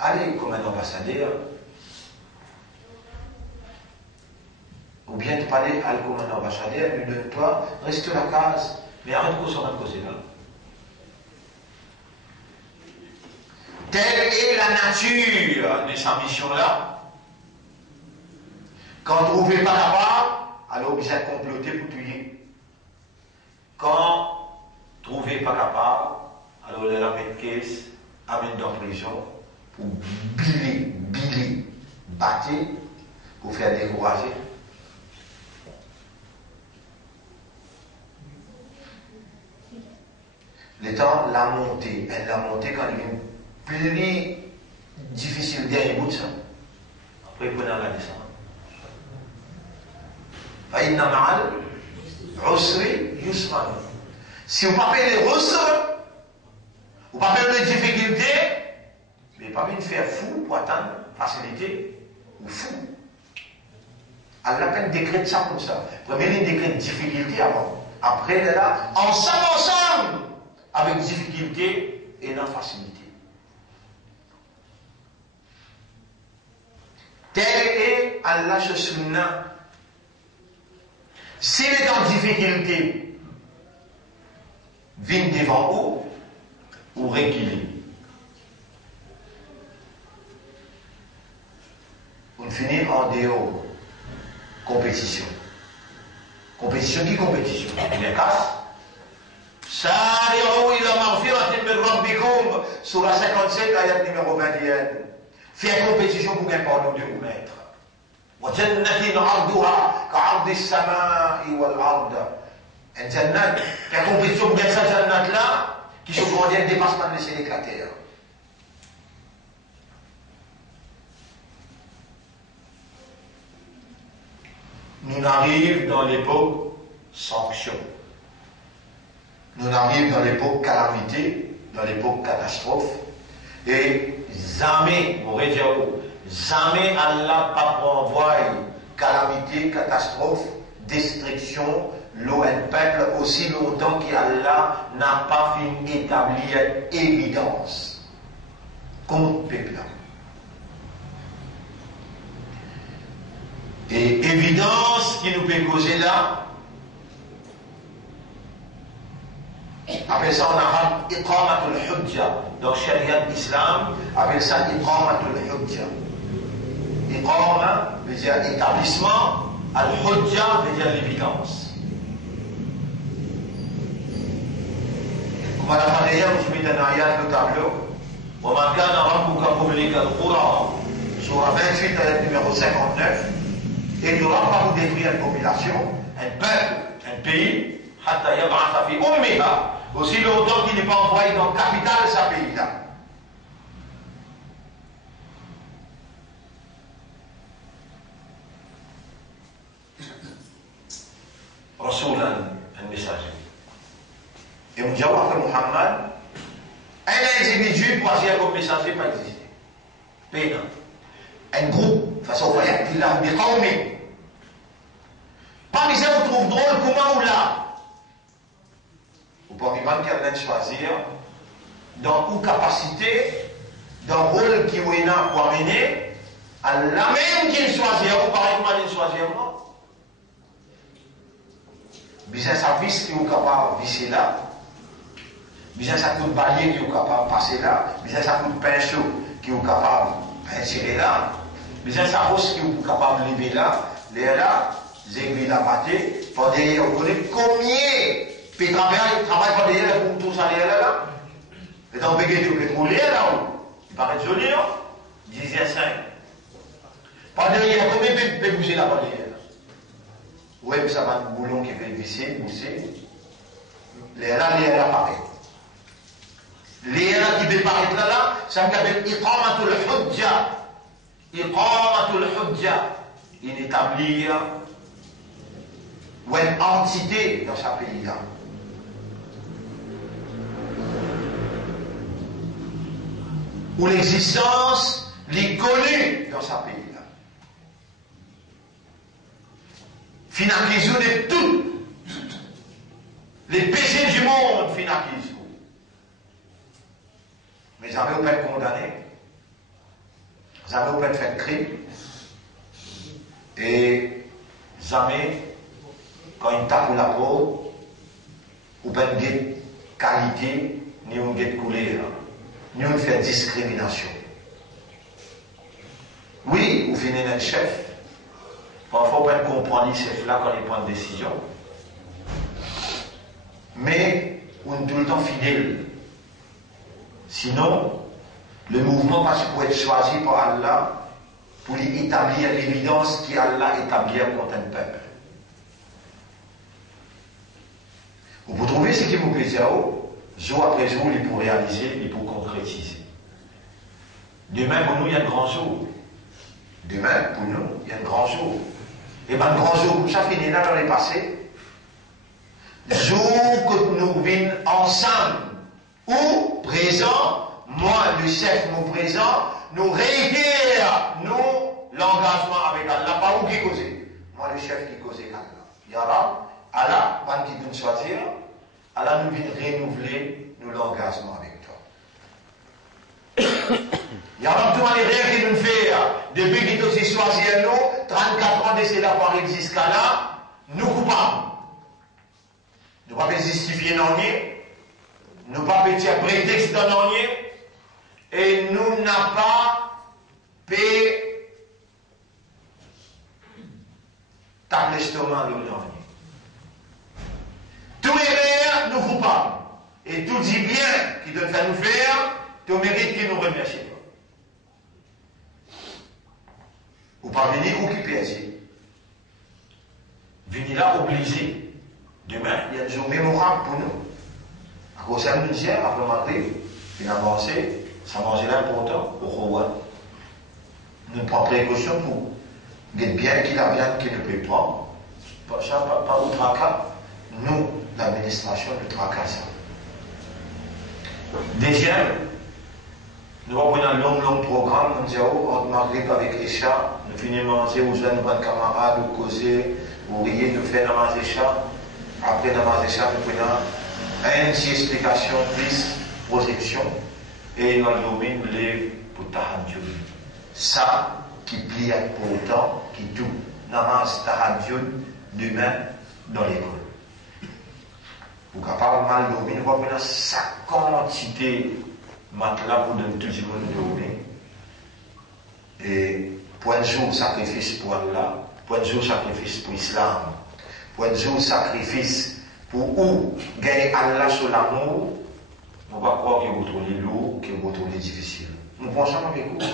Allez comme un ambassadeur. Ou bien tu parlais à comme un ambassadeur, lui donne-toi, reste la case, mais arrête qu'on s'en a causé là. Telle est la nature de sa mission-là. Quand vous ne trouvez pas capable, alors vous êtes comploté pour tuer. Quand vous ne trouvez pas capable, alors vous la mettre caisse, amène dans la prison, pour biler, battre, pour faire décourager. Le temps, la montée quand il est plus difficile dernier bout de ça. Après, il prenait la descente. فإن مع العسر يسرا. Si vous n'avez pas les ressources, vous n'avez pas les difficultés, mais pas bien de faire fou pour atteindre facilité ou fou. Allah peine décrète ça comme ça. Premier, il décrète difficulté avant. Après, là, ensemble, avec difficulté et non facilité. Tel est Allah ce sunna. S'il est en difficulté, vient devant vous ou reculer. On finit en dehors. Compétition. Compétition qui compétition? Il casse. Sari'u ila maghfiratin min rabbikum. Surah 57, ayat numéro 21. Faire compétition pour gagner pardon de vous mettre. Wa jannatin 'arduha ka'ardi as-sama'i wal ard. Un jannat, faire compétition pour gagner cette jannat là, qui se grandit un dépassement de ciel et de la terre. Nous arrivons dans l'époque sanction. Nous arrivons dans l'époque calamité, dans l'époque catastrophe. Et jamais, jamais Allah pas envoyer calamité, catastrophe, destruction, l'eau un peuple aussi longtemps qu'Allah n'a pas fini d'établir évidence contre le peuple. Et évidence qui nous peut causer là, appelle ça en arabe iqamatul hujja. Donc, Sharia d'Islam appelle ça iqamatul hujja. Iqama veut dire établissement, al-hujja veut dire l'évidence. Comme on a parlé hier, je mets dans ayat le tableau. وَمَا كَانَ رَبُّكَ مُهْلِكَ الْقُرَى, surah 28, ayat numéro 59. Et il n'y aura pas vous détruire une population, un peuple, un pays, aussi longtemps qu'il n'est pas envoyé dans la capitale de ce pays-là. Rasoul, un messager. Et on dit que Muhammad, un individu pour agir comme messager pas existé. Pénin. Un groupe, face au voyage, il a mis qaumi. Parmi ça, vous trouvez drôle comment ou là. Vous pouvez même qu'elle choisir dans une capacité, dans le rôle qui est là pour amener, à la même qu'il choisit, ou pareil comment il choisit. Business à vis qui est capable de visser là. Business à coup de balai qui est capable de passer là. Business à coup de pinceau qui est capable de tirer là. Business à rosse qui est capable de lever là. Les là. Zéguis la pâté, pour derrière, on connaît combien puis travaille pour derrière pour tout ça là. Et donc, on peut gagner du pétrole là-haut. Il paraît joli, non? 10 à 5. Par derrière, combien peut bouger là par derrière? Oui, ça va un boulon qui peut visser, pousser. Les là, pareil. Les là qui peut paraître là, ça s'appelle iqamatul hujja. Iqamatul hujja. Il établit ou une entité dans ce pays-là. Où l'existence est connue dans ce pays-là. Finakizou de tout. Les péchés du monde, Finakizou. Mais jamais vous êtes condamné. Jamais vous êtes fait crime. Et jamais quand il tape la peau, ou pas de qualité, ni une de couleur, ni une fait discrimination. Oui, vous finissez un chef, parfois vous pouvez comprendre ce chef là quand il prend une décision, mais on est tout le temps fidèle. Sinon, le mouvement parce qu'il peut être choisi par Allah pour lui établir l'évidence qu'Allah établit contre un peuple. Vous trouvez ce qui vous plaît, jour après jour, il pour réaliser, il pour concrétiser. Demain, pour nous, il y a un grand jour. Demain, pour nous, il y a un grand jour. Et bien, le grand jour, ça finit là dans les passés. Le jour que nous venons ensemble, ou présent, moi, le chef, nous présent, nous réitère, nous, l'engagement avec Allah, pas où qui cause. Moi, le chef qui cause avec Allah. Yara, Allah, quand qui nous choisir, Allah nous vient renouveler nous l'engagement avec toi. Yara, tout les rêves qui nous fait, depuis qu'il nous choisi nous, 34 ans d'essayer d'avoir jusqu'à là, nous coupables. Nous ne pouvons pas justifier non rien, nous ne pouvons pas dire prétexte dans non rien, et nous n'avons pas payé table l'estomac le non rien. Tout est nous coupables. Et tout dit bien qui doit nous faire, tout mérite qu'il nous remercie. Ou pas venir occuper ici. Venir là obligé. Demain, il y a une journée mémorable pour nous. À cause de la musière, après Maghrib, puis avancer, ça manger l'important au roi. Nous prenons précaution pour être bien qu'il a bien qu'il ne peut pas. Pas au tracas. Nous, l'administration, nous tracasse. Deuxième, nous allons prendre un long programme, nous disons, entre Maghrib avec Isha, nous finissons manger, nous jouons nos camarades, nous causer, nous rions, nous faisons manger Isha. Après namaz Isha, nous prenons une petite explication, plus projection, et nous allons nous lever pour Tahajjud. Ça qui plie pour autant, qui tout. Namaz Tahajjud demain dans l'école. Vous êtes capable de mal dormir, nous allons prendre sa quantité de matelas pour donner tout le monde dormir. Et point de jour sacrifice pour Allah, point de jour sacrifice pour l'islam. Pour un jour sacrifice pour où gagner Allah sur l'amour, on va croire qu'il y a beaucoup de lourd, qu'il y a beaucoup de difficile. Nous pensons avec vous.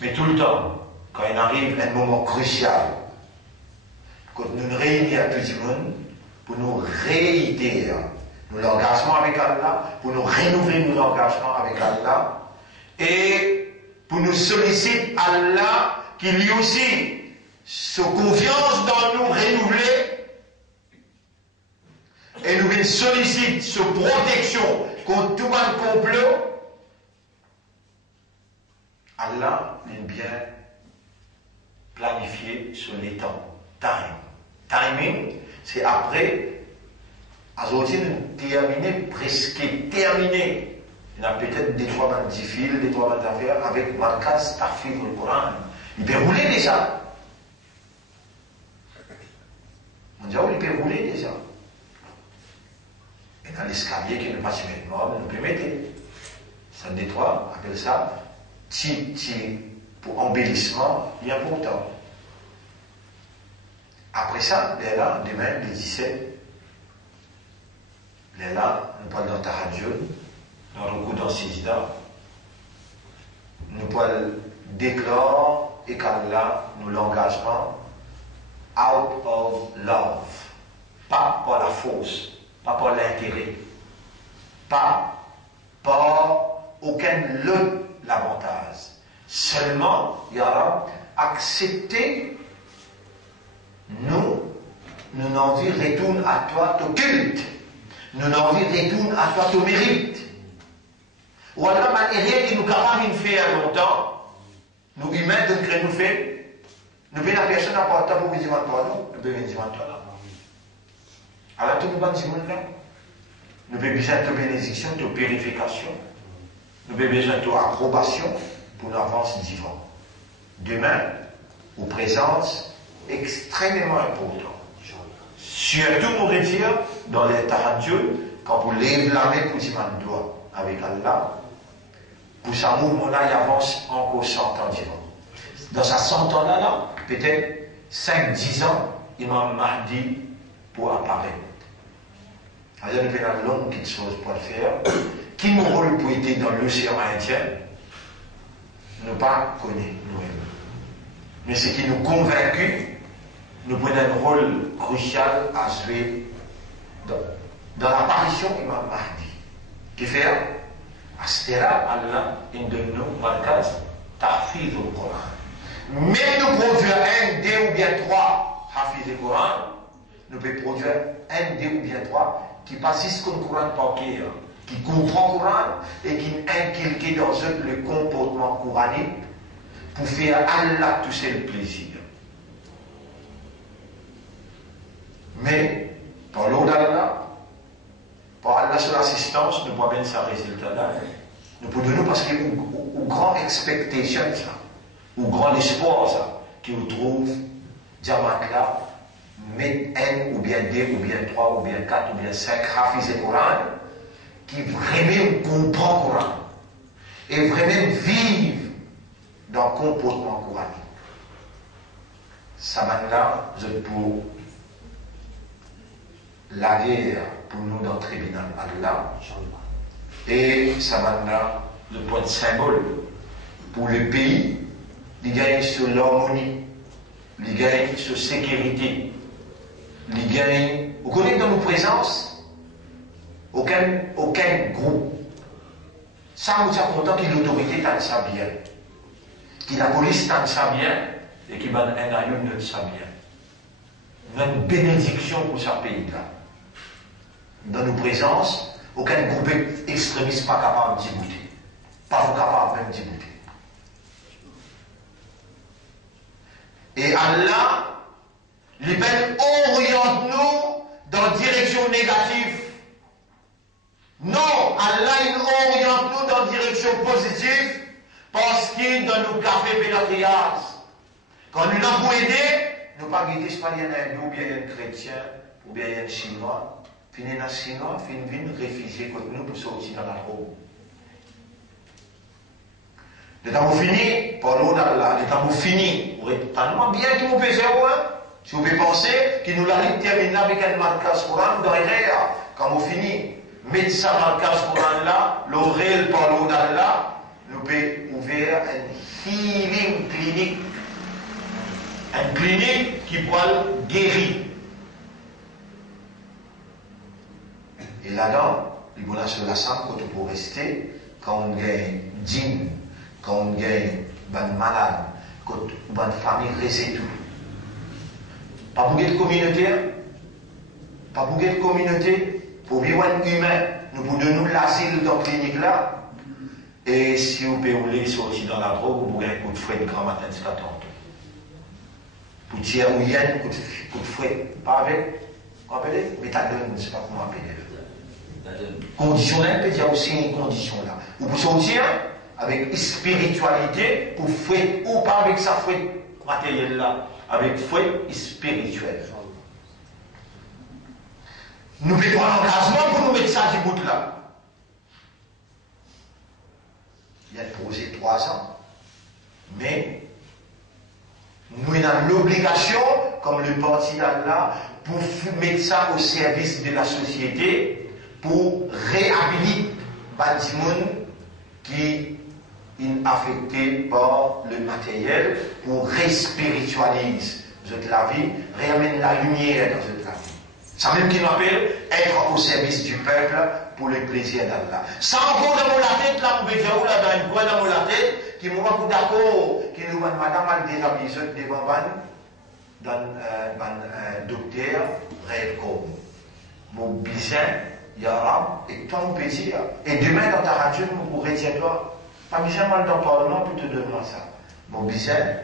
Mais tout le temps, quand il arrive un moment crucial, quand nous nous réunissons à tout le monde, pour nous réitérer l'engagement avec Allah, pour nous renouveler nos engagements avec Allah, et pour nous solliciter Allah qui lui aussi sa confiance dans nous renouveler et nous sollicite sa protection contre tout un complot, Allah l'a bien planifié sur les temps. Timing, c'est après, aujourd'hui nous terminé, presque terminé. Il y a peut-être des trois bandes difficiles, des trois bandes d'affaires avec Markaz Tahfidh le Coran. Il peut rouler déjà. On dit, oh, il peut rouler déjà. Et dans l'escalier qui ne passe pas de mort, nous peut mettre. Ça détruit, on appelle ça, pour embellissement, il y a important. Après ça, là, demain, le 17, là, nous parlons dans Tahajjud, dans le coup dans Sijda, nous parlons déclarer et qu'Allah nous l'engagement out of love, pas par la force, pas par l'intérêt, pas par aucun autre l'avantage. Seulement, Yara, accepter nous n'envie retourne à toi ton culte, nous n'envie retourne à toi ton mérite. Ou alors, rien qui nous capable de faire longtemps, nous humains, de créer nous faire. Nous venons la personne à porter pour vous dire pardon, nous pouvons dire là. Alors tout le monde dit là. Nous avons besoin de bénédiction, de purification. Nous avons besoin de approbation pour nous avancer vivant. Demain, aux présences extrêmement importantes. Surtout, nous dire, dans les tahajjud, quand vous levez la main pour dire doigt avec Allah, pour ce mouvement-là, il avance encore 100 ans vivant. Dans sa 100 ans-là, peut-être 5-10 ans, Imam Mahdi pour apparaître. Alors, nous avons une longue petite chose pour le faire. Qui nous rôle pour être dans l'océan Indien, nous pas connaît nous-mêmes. Mais ce qui nous convaincu, nous prenons un rôle crucial à jouer dans l'apparition d'Imam Mahdi. Qui fait à Stera Allah, une de nous, Markaz, Tahfidh le Coran. Même nous produire un, deux ou bien trois Hafiz le Coran, nous pouvons produire un, deux ou bien trois qui passent comme Coran par cœur, qui comprend le Coran et qui inculquent dans eux le comportement coranique pour faire Allah toucher le plaisir. Mais, par l'eau d'Allah, par Allah sur l'assistance, nous voyons bien ce résultat-là. Nous pouvons nous parce qu'il y a une grande expectation, ça, ou grand espoir, ça, qui nous trouve, diamant là, mettre un, ou bien deux, ou bien trois, ou bien quatre, ou bien cinq, hafiz et Coran, qui vraiment comprend le Coran, et vraiment vivent dans le comportement coranique. Ça maintenant, je pour la guerre pour nous dans le tribunal Allah. Et ça maintenant, le point de symbole pour le pays, il gagne sur l'harmonie, il gagne sur la sécurité, il gagne. Vous connaissez dans nos présences, aucun groupe. Ça, nous sommes contents que l'autorité t'en ça bien, que la police t'en ça bien, et qu'il va un aïeul de ça bien. Nous avons une bénédiction pour ce pays-là. Dans nos présences, aucun groupe extrémiste pas capable d'y goûter. Pas capable même d'y goûter. Et Allah, il oriente-nous dans la direction négative. Non, Allah, il oriente-nous dans la direction positive parce qu'il donne nos cafés pédatrias. Quand nous l'avons aidé, nous pas guider soit il y a un hindou, ou bien un chrétien, ou bien un chinois. Fini dans Chinois, fini réfugié contre nous pour sortir dans la roue. Le temps vous fini, par l'eau d'Allah, le temps vous fini, vous êtes tellement bien que vous pouvez si vous pouvez penser qu'il nous l'a terminé avec un marquage Coran derrière, quand vous fini, mettez ça marquage Coran là, l'oreille par l'eau d'Allah, nous pouvons ouvrir un healing clinique. Une clinique qui pourra guérir. Et là-dedans, il y a sur la sang quand on peut rester, quand on gagne djinn, quand on gagne une malade, quand on a une famille restée tout. Pas pour de communauté, pas pour de communauté, pour vivre un humain, nous pouvons donner l'asile dans la clinique là. Et si vous pouvez aller sortir dans la drogue, vous pouvez un coup de fouet de grand matin jusqu'à tantôt. Pour tirer ou y a un coup de fouet, pas avec, vous rappelez, méthadone, je ne sais pas comment appeler. Conditionnel peut dire aussi une condition là. Vous pouvez sortir avec spiritualité pour fouet ou pas avec sa fouet matérielle là, avec fouet spirituel. Nous pouvons prendre l'engagement pour nous mettre ça du bout là. Il y a posé 3 ans, mais nous avons l'obligation, comme le parti d'Allah, pour mettre ça au service de la société, pour réhabiliter les gens qui sont affectés par le matériel, pour respiritualiser la vie, réamener la lumière dans la vie. C'est même qui nous appelle être au service du peuple pour le plaisir d'Allah. Sans encore dans la tête, là, vous pouvez là, dans une coin dans la tête, qui m'ont pas d'accord, qui nous va madame a déjà besoin devant dans un docteur, rêve comme. Mon bizarre, Yara, et toi, on peut dire, et demain dans ta radio, vous pourrez dire, toi, pas besoin mal dans le Parlement pour te donner ça. Mon bizarre,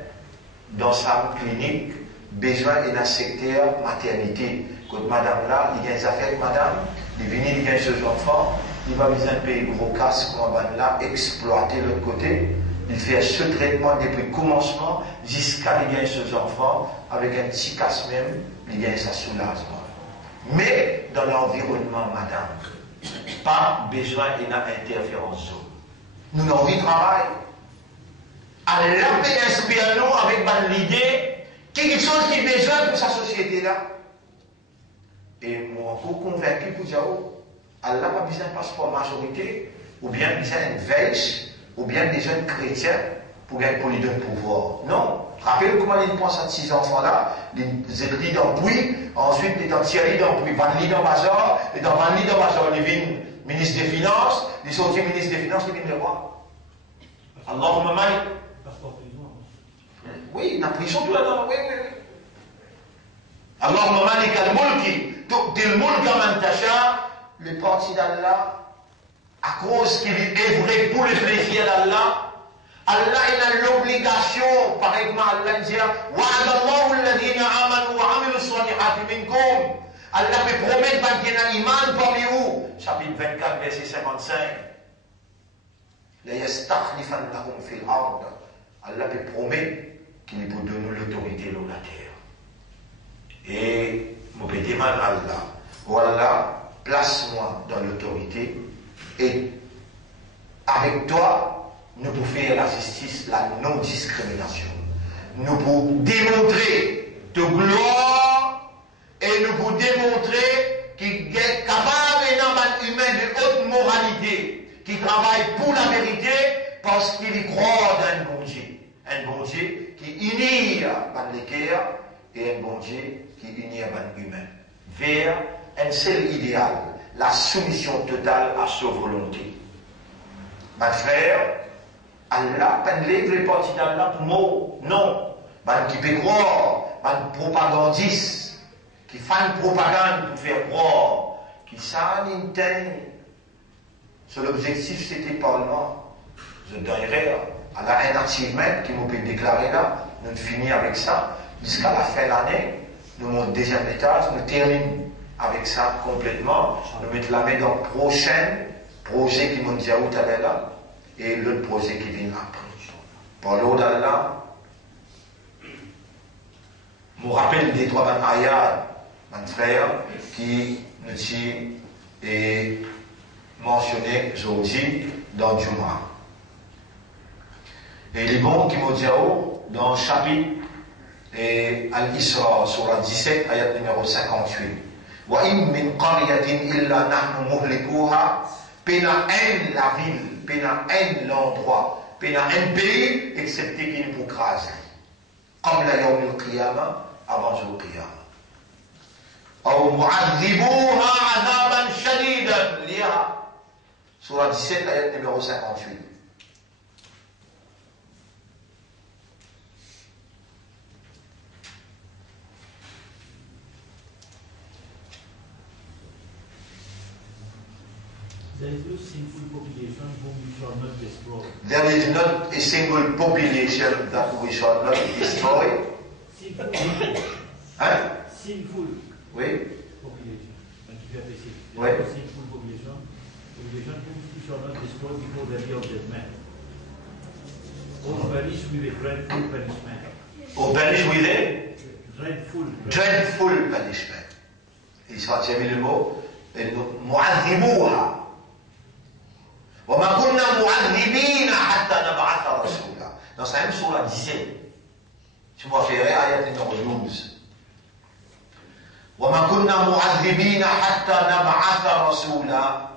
dans sa clinique, besoin d'un secteur maternité. Quand madame là, il y a des affaires, madame, il vient, il y a ses enfants, il va besoin de payer gros casque, comme madame là, exploiter l'autre côté. Il fait ce traitement depuis le commencement jusqu'à il y a ses enfants, avec un petit casse même, il y a sa soulagement. Mais dans l'environnement, madame, pas besoin d'une interférence. Nous avons envie de travail. Allah peut inspirer nous avec l'idée quelque chose qui est besoin pour sa société-là. Et moi, encore convaincu pour dire, Allah n'a pas besoin de passeport majorité, ou bien besoin d'une veille, ou bien des jeunes chrétiens pour gagner pour lui donner le pouvoir. Non. Rappelez-vous comment ils pensent à ces enfants-là, ils étaient dans le puits, ensuite ils sont tirés dans le puits, Van Lee dans Bazar, et dans Van Lee dans Bazar, ils viennent ministre des Finances, ils sont ministre des Finances, ils viennent le roi. Allahumma mali. Oui, la prison tout là-dedans, oui. Allahumma malik al-mulki, tu'til mulka man tasha, le parti d'Allah, à cause qu'il est vrai pour le plaisir d'Allah, Allah il a l'obligation, par exemple, Allah dit wa'adallahu alladhina amanu wa amilu salihati minkum. Allah peut promettre qu'il y a un iman parmi vous. Chapitre 24, verset 55. La yastakhlifannahum fil ard. Allah peut promettre qu'il vous donne l'autorité dans la terre. Et mon petit man Allah, voilà, place-moi dans l'autorité et avec toi, nous pouvons faire la justice, la non-discrimination. Nous pouvons démontrer de gloire et nous pouvons démontrer qu'il est capable d'un humain de haute moralité, qui travaille pour la vérité parce qu'il y croit dans un bon Dieu. Un bon Dieu qui unit les cœurs et un bon Dieu qui unit les humains vers un seul idéal, la soumission totale à sa volonté. Mes frères, Allah ne lève les parties d'Allah pour moi. Non. Qui peut croire, propagandiste, qui fait une propagande pour faire croire, qui s'en intègne. Sur l'objectif, c'était Parlement. Je donnerai à la un achievement qui nous peut déclarer là. Nous finissons avec ça. Jusqu'à la fin de l'année, nous montons deuxième étage, nous terminons avec ça complètement. Nous mettons la main dans le prochain projet qui nous dit où là. Et l'autre projet qui vient après. Par l'eau d'Allah, je me rappelle des trois ayats, mon frère, qui nous dit et mentionné aujourd'hui dans Juma. Et il est bon qui me dit dans le chapitre Al-Isra, surah 17, ayat numéro 58. Wa in min qaryatin illa nahnu muhlikuha, pena en la ville. Pena un l'endroit, pena un pays, excepté qu'il nous crase. Comme la yawm al-qiyamah, avant le qiyamah. Ou mu'adhibuha adhaban shadidan liha. Surah 17, ayat numéro 58. There is no single population whom we shall not destroy. There is not a single population that we shall not destroy. Sinful people. Hein? Sinful. Oui. Population. Oui. Sinful population. Population whom we shall not destroy before the day of judgment. Or punish with a dreadful punishment. Or punish with a dreadful punishment. Il sera tiré le mot. معذبوها وما كنا معذبين حتى نبعث رسولا. Dans sa même surah 17, je me référerai à l'ayat numéro 12. وما كنا معذبين حتى نبعث رسولا.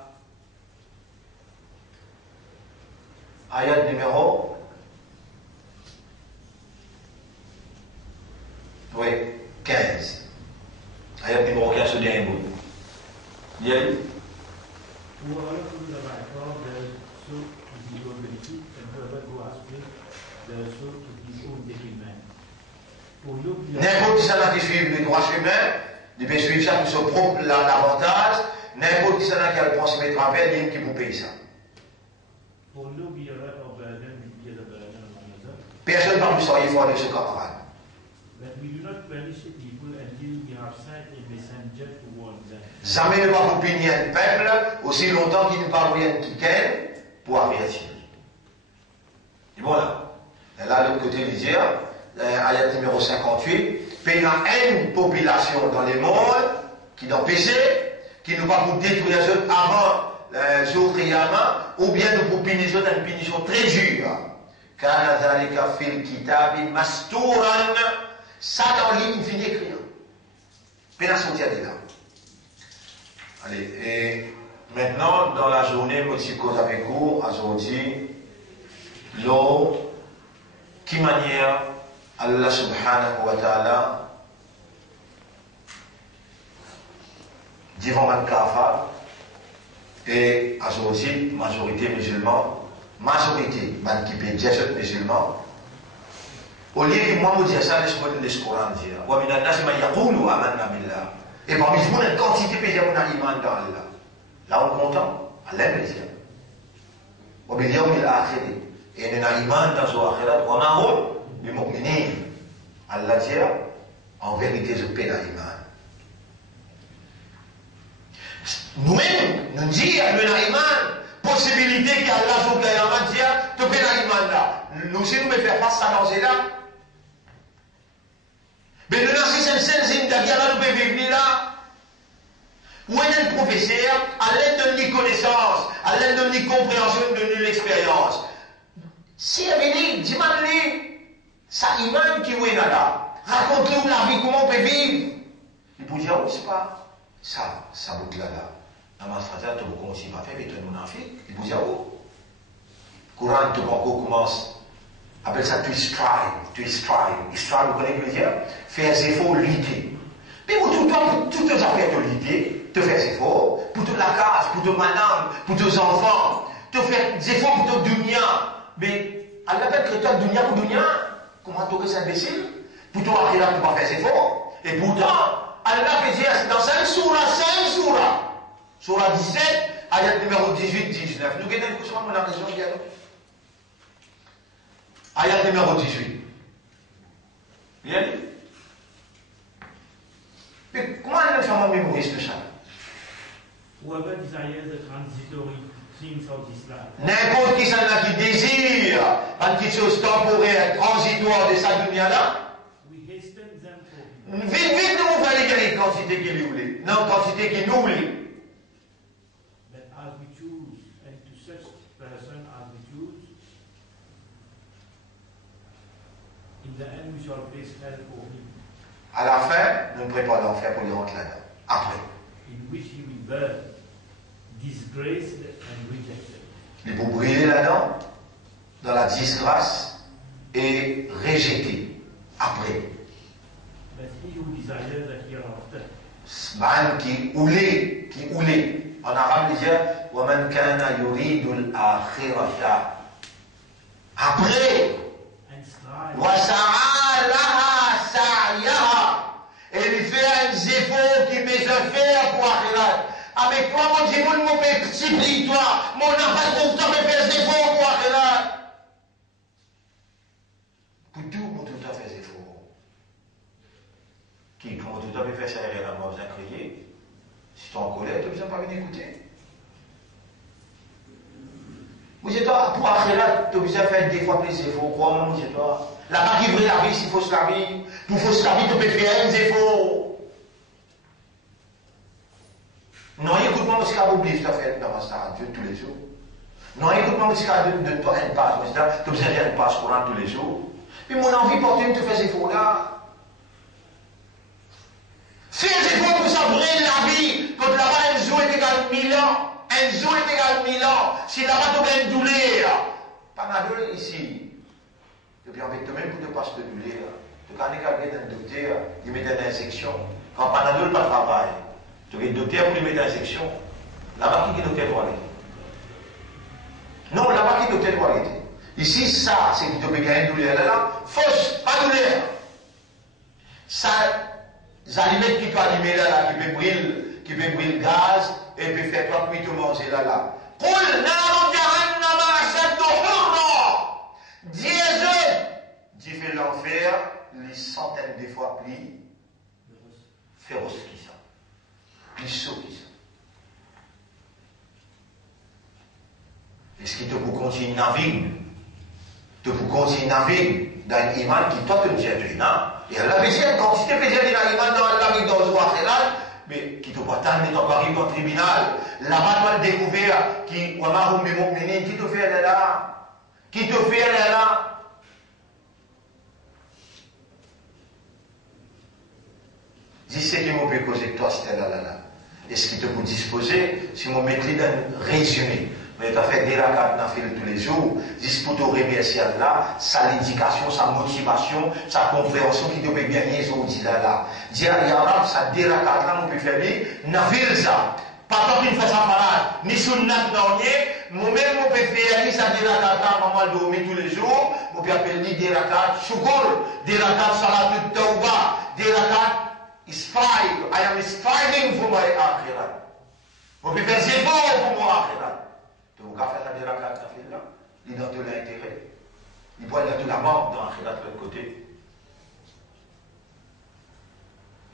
Ayat numéro 15. Ayat numéro 15 au dernier bout. Yeah. N'importe qui s'en a qui suit le droit chemin, il peut suivre ça pour son propre l'avantage. N'importe qui s'en a qui a le prend se mettre en paix, il qui vous paye ça. Personne parmi ça, il faut aller se camarade. Jamais ne va vous punir un peuple aussi longtemps qu'il ne parle rien qui qu'elle pour avertir. Et voilà. Et là, de l'autre côté, il dit, ayat numéro 58, il y a une population dans le monde qui n'ont péché, qui ne va vous détruire les autres avant le jour Qiyamah, ou bien nous vous punir les autres une punition très dure. Kana dhalika fil kitabi masturan, ça dans l'île, il finit écrire. Pénal sortir de là. Allez, et maintenant, dans la journée, je cause avec vous, aujourd'hui, l'eau, qui manière Allah subhanahu wa ta'ala, devant Kafa, et aujourd'hui, majorité musulmane, majorité, qui peut dire musulman, Au lieu que moi, je dis ça, je peux le Coran dire. Wa min an-nas man yaqulu amanna billah. Et parmi vous, une quantité de gens qui ont iman dans Allah. Là, on est content. Allah me dit. Wa bil yawm al-akhir. Et on a iman dans le akhirat. Wa ma hum bi mu'minin. Allah dit, en vérité, je paie l'iman. Nous-mêmes, nous disons, nous avons iman. Possibilité qu'Allah joue la dit, tu paie l'iman là. Nous aussi, nous ne faisons pas ça dans ces là. Mais nous avons ces scènes nous pouvons vivre là. Où est le professeur, à l'aide de nos connaissances, à l'aide de nos compréhensions, de nos expériences. Si il vient, dis-moi, ça iman qui est là. Raconte-nous la vie, comment on peut vivre. Il peut dire, oh, c'est pas ça boucle là. Dans ma frère, tu ne aussi pas faire, mais tu es un enfant. Il peut dire, oh, Courant, tu commence. Appelle ça, tu strive. Strive, vous connaissez ce que je veux dire? Faire des efforts, lutter. Mais pour tout le temps, toutes les affaires de lutter, te faire des efforts, pour toute la case, pour ton madame, pour tes enfants, te faire des efforts pour ton dunia. Mais, elle appelle que toi, dunia pour dunia, comment tu es imbécile? Pour toi, tu ne vas pas faire des efforts. Et pourtant, Allah fait dire, dans 5 surahs, surah 17, ayat numéro 18, 19. Nous gagnons le courant de la région, ayat numéro 18. Bien dit. Mais comment elle fait mon mémorise de ça? Whoever desires the transitory things of this life. N'importe qui s'en a qui désire quelque chose temporaire, transitoire de sa dunia-là. We hasten them for him. Vite, nous on va aller gagner une quantité qu'il voulait. Non, quantité qu'il nous voulait. But as we choose, and to such person as we choose, in the end we shall face hell for him. À la fin, nous ne préparons l'enfer pour les rentrer là-dedans. Après. In which he will burn, disgraced and rejected. Il faut brûler là-dedans, dans la disgrâce et rejeter. Après. But he who desires the hereafter. Man qui oulé. En arabe, il dit وَمَنْ كَانَ يُرِيدُ الْآخِرَةَ. Après. And strive. وَسَعَى لَهَا سَعْيَهَا. Et il fait un effort qui met un faire pour Akhirat. Avec toi, mon Dieu, mon petit prix, toi, mon enfant, pour toi, mais fais des efforts pour Akhirat. Pour tout, mon tout à fait des efforts. Qui, comment tout à fait faire ça, il y a besoin de crier. Si tu es en colère, tu n'as besoin pas venir écouter. Vous êtes toi, pour Akhirat, tu as besoin de faire des fois plus d'efforts. Crois-moi, vous êtes toi. Là-bas qui veut la vie, s'il faut se la vie. Pour fausse la vie, tu peux faire des efforts. Non, écoute-moi, parce qu'on oublie ce que tu fait dans ma Dieu tous les jours. Non, écoute-moi, parce qu'on de toi une passe, tu as besoin d'une passe courante tous les jours. Puis mon envie portée me te fait ces efforts-là. Fais des efforts pour savourer la vie. Quand là-bas, un jour est égal 1000 ans. Un jour est égal 1000 ans. Si là-bas, tu as une douleur. Panadol ici. Depuis avec toi-même pour te passer de douleur. Tu as un docteur, il met une injection. Quand Panadol pas travail. Tu as un docteur pour lui mettre une injection. Là-bas, qui est le docteur doit aller? Non, là-bas, qui est le docteur doit aller? Ici, ça, c'est que tu peux gagner une douleur. Là, fausse, pas douleur. Ça, les aliments qui peuvent allumer là, qui peut brûler le gaz, et peut faire toi cuire manger là. Qul naru jahannama ashaddu hurra. Dieu fait l'enfer les centaines de fois plus féroce qui ça. Plus chaud qui ça. Est-ce qu'il te peut continuer à naviguer? Te peut continuer à naviguer dans un iman qui toi te le dit, non? Et Allah veut dire, quand tu te fais dire dans l'iman dans Allah, dans le Akhirat, mais qui te peut t'amener dans Paris au tribunal, là-bas tu vas le découvrir, qui te fait là? Qui te fait là? Dis ce qui m'a peut causer toi, c'était là. Est-ce qu'il te peut disposer, si mon maîtrise d'un résumé, mais tu as fait des rakats dans le tous les jours, dis pour te remercier Allah, sa l'éducation, sa motivation, sa compréhension qui te peut gagner aujourd'hui là. Dis à Yarab, ça des rakats là, on peut faire bien, n'a fait ça. Pas tant qu'il fait sa parade, ni sunnat dernier, moi-même, on peut faire ça des rakats, maman dormir tous les jours, on peut appeler des rakats shukr, des rakats salatul tawbah, des rakats strive, I am striving for my akhirat. On peut faire ses efforts pour mon akhirat. Donc, on peut faire des rakats, là, il donne de l'intérêt. Il voit de la mort dans l'akhirat de l'autre côté.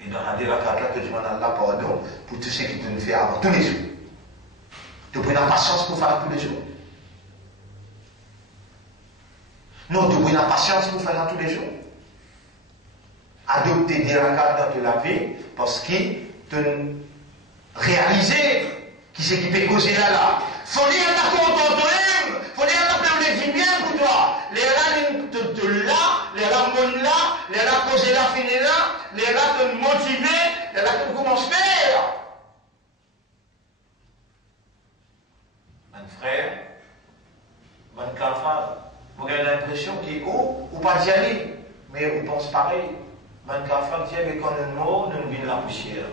Et dans la rakats là, tu demandes à Allah pardon pour tout ce qu'il te fait avant, tous les jours. Tu prends la patience pour faire tous les jours. Non, tu prends la patience pour faire tous les jours. Adopter des rakats dans ta vie parce qu'il te réaliser qui c'est qui peut causer là. Faut lire la content faut lire la plein bien pour toi. Les rats te là, les rats mon là, les rats causer la fin là, les rats te motiver, les rats te commencer à faire. Mon frère, mon camarade, vous avez l'impression qu'il est haut ou pas d'y aller, mais vous pensez pareil. Mon camarade dit que quand on mort, nous vient la poussière.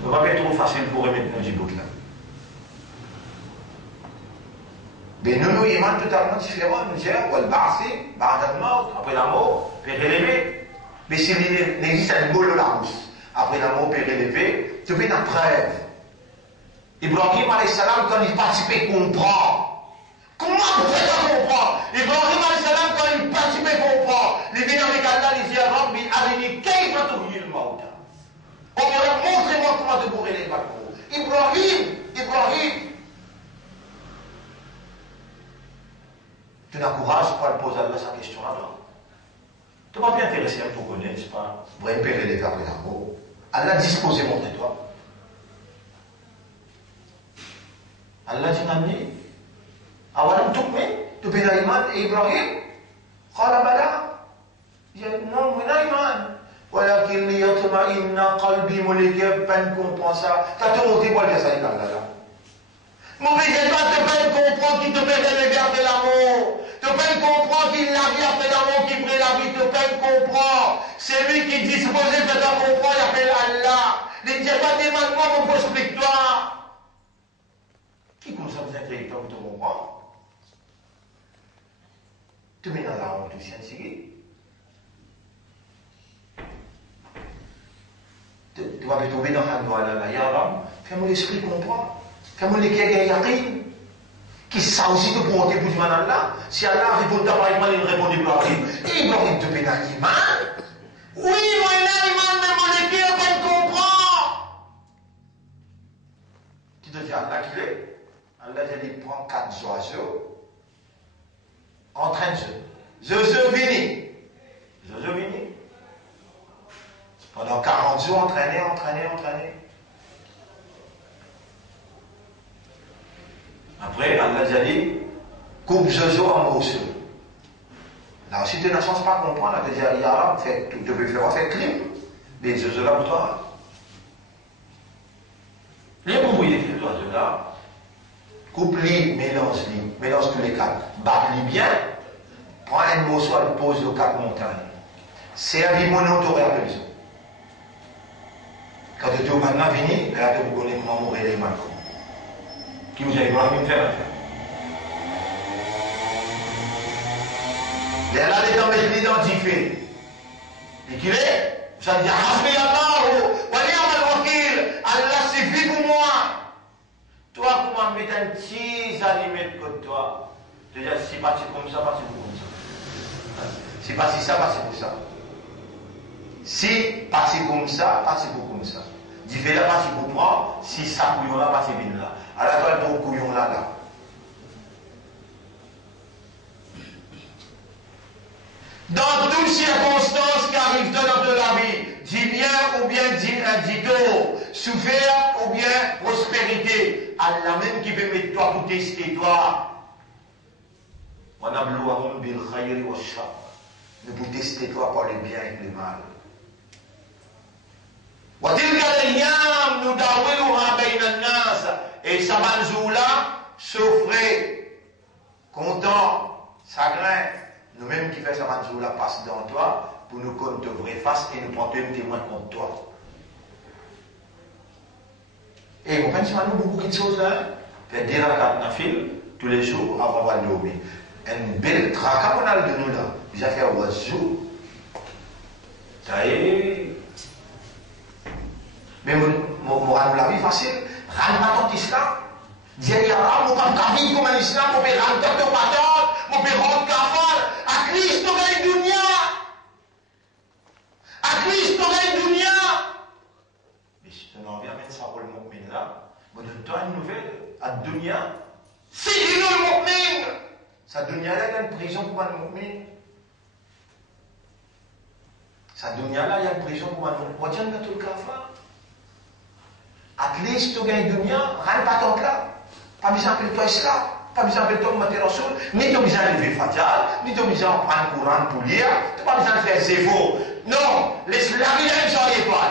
Ce ne va pas être trop facile pour remettre nos giboutes là. Mais nous, nous, iman totalement différent. Nous disons, après la mort, peut relever. Mais s'il existe un bol de la rousse, après la mort, peut relever, tu fais une preuve. Ibrahim alayhi salam, quand il participait, comprend. Comment vous faites ça comprendre? Ibrahim alayhi salam, quand il participait, comprend. Les vient avec Allah, il dit, Rabbi, arini, kayfa tuhyi al-mauta. Montrez-moi comment te bourrer les macros. Ibrahim. Tu n'encourages pas à poser à sa question là-bas. Tu n'es pas bien intéressé pour connaître, n'est-ce pas? Vous repérer les vers l'amour. Allah disposé montre toi. Allah dit Nani, awalam tukmin, tu peux iman et Ibrahim. Qala bala. Il dit non, moi iman. ولكن ليطمئن قلبي ملك peine comprend ça. T'as tout monté pour le dire ça, il là. Mauvais n'est pas te peine comprendre qui te fait relever après l'amour. Te peine comprendre qu'il l'a vie après l'amour, qui prie la vie, te peine comprendre. C'est lui qui disposé de te comprendre, il appelle Allah. Il dit pas demande-moi mon prospectoire. Qui comme ça vous intellectuels vous te comprendre? Tu mets dans la honte aussi, un signe. Tu vas me trouver dans la loi là, ya Rab, fais-moi l'esprit comprendre. Fais-moi les qui yaqin. Qui ça aussi te pour dire pour dire Allah. Si Allah répond d'abord iman, il répond Ibrahim. Et Ibrahim te pénal iman. Oui, moi iman, mais mon équipe peine comprend. Tu te dis Allah qui est. Allah il prend 4 oiseaux. Entraîne-se. Zozo vini. Pendant 40 jours, entraîner. Après, Allah a dit, coupe Zozo en morceaux. Là aussi, tu n'as chance pas comprendre. Tu as dit, Yarab, tu peux faire crime. Mais Zozo là pour toi. Les bouillies, les oiseaux là, coupe-les, mélange tous les 4. Bat-les bien, prends un morceau, le pose aux 4 montagnes. C'est un limonon, tu aurais appelé ça. Quand tu es maintenant venu, là tu vous connaissez comment mourir les mains. Qui vous a Ibrahim faire? Là, les temps est identifié. Et qu'il est, ça dit Hasbi Allah, wa ni'mal wakil, Allah suffit pour moi. Toi, comment mettre un petit aliment comme toi? Tu dis, si pas comme ça, pas comme ça. Si pas si ça, pas pour ça. Si pas comme ça, pas comme ça. Dis-fais là, pas pour moi, si ça couillon là, pas bien là. À la fois, pour couillon là. Dans toutes circonstances qui arrivent dans la vie, dis bien ou bien dis tôt, souffert ou bien prospérité, Allah même qui veut mettre toi pour tester toi. Nous pour tester toi par le bien et le mal. Et ça va souffrir, content, chagrin. Nous-mêmes qui faisons ça la passe dans toi, pour nous compter de vraie face et nous prendre un témoin contre toi. Et vous pensez maintenant beaucoup de choses là. Faire des rakats nafil tous les jours avant de dormir. Une belle rakat de nous là. Vous avez fait un oiseau. Ça y est. Mais mon la vie facile. Rendre pas ton islam. Dire ya Rab, mon pas vie comme un islam, mon père rendre de patente, mon père rendre kafar. À Christ, on gagne dunya. À Christ, on gagne dunya. Mais si tu n'en viens mettre ça pour le mu'min là, je donne-toi une nouvelle. À dunya, si il est le mu'min, sa dunya là, il y a une prison pour un mu'min. Sa dunya là, il y a une prison pour un mu'min. Retiens tout le kafar. À least tu gagnes dunya, rien pas ton là. Pas besoin de toi islam, pas besoin de toi mater rasoul, ni tu besoin de lever fatal, ni tu besoin de prendre courant pour lire, tu pas besoin de faire zéro. Non, la vie là, j'en ai pas.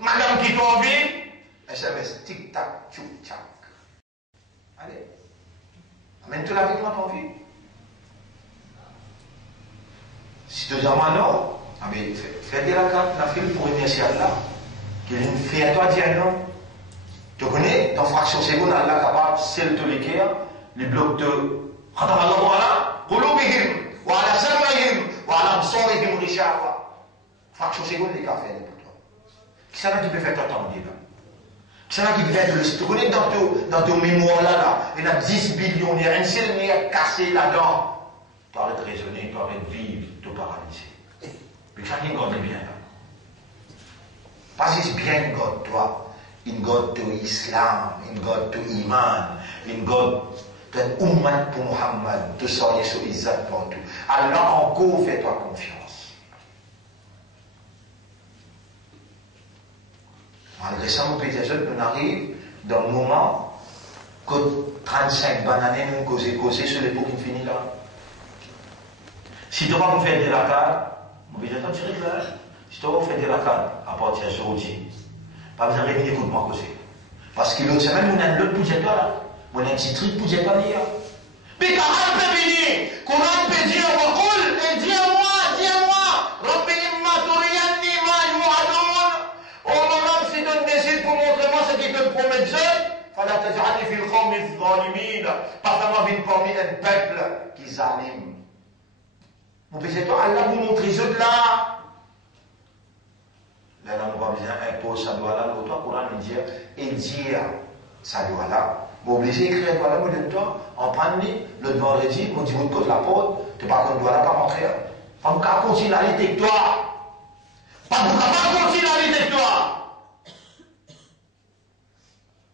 Madame qui t'a envie, SMS, tic-tac, tchouk-tchac. Allez, amène-toi la vie quand t'as envie. Si tu dis non, fais des rakats, la file pour remercier Allah. Qu'il fait à toi dire non. Tu connais, dans fraction seconde, Allah est capable, c'est le l'équerre, les blocs de Khatam Allah Ta'ala, Qulubihim, wa ala sam'ihim, wa ala absarihim rishawa. Fraction seconde, les gars, fait pour toi. Qui ça là qui peut faire t'entendre là? Qui ça là qui peut faire le. Tu connais dans ton mémoire là, il y a 10 billions, il y a un seul nerf cassé là-dedans. Tu arrêtes de raisonner, tu arrêtes de vivre, tu paralyser. Mais chacun connaît bien là. Pas juste bien God, toi. In God to Islam, in God to Iman, in God to Ummah pour Muhammad, de soigner sur Izzat pour tout. Alors encore, fais-toi confiance. Malgré ça, mon petit on arrive dans le moment que 35 bananes nous causer sur l'époque qui finit là. Si tu vas me faire des rakats, mon petit tu rigoles. Si tu vas faire des rakats à partir d'aujourd'hui, pas besoin de revenir écoute-moi causer. Parce que l'autre semaine, on a un autre projet là. On a un petit truc projet là. Mais quand on peut venir, quand on peut dire, et dis-moi, Rabbi imma turiyanni ma yu'adun. Oh maman, si tu me décides pour montrer moi ce qu'ils te promettent, fala taj'alni fil qawmi adh-dhalimin. Pas vraiment venir parmi un peuple qui zalim. Mon péché, toi, Allah vous montre les autres là. Là, on va besoin impose ça doit là, l'autre Coran nous dit, et dire ça doit là. Vous obligez d'écrire doit là, vous dites toi, en prendre le vendredi, vous dites vous de la porte, tu pas qu'on doit là pas rentrer. Pas qu'on continue à aller avec toi. Pas qu'on continue à aller avec toi.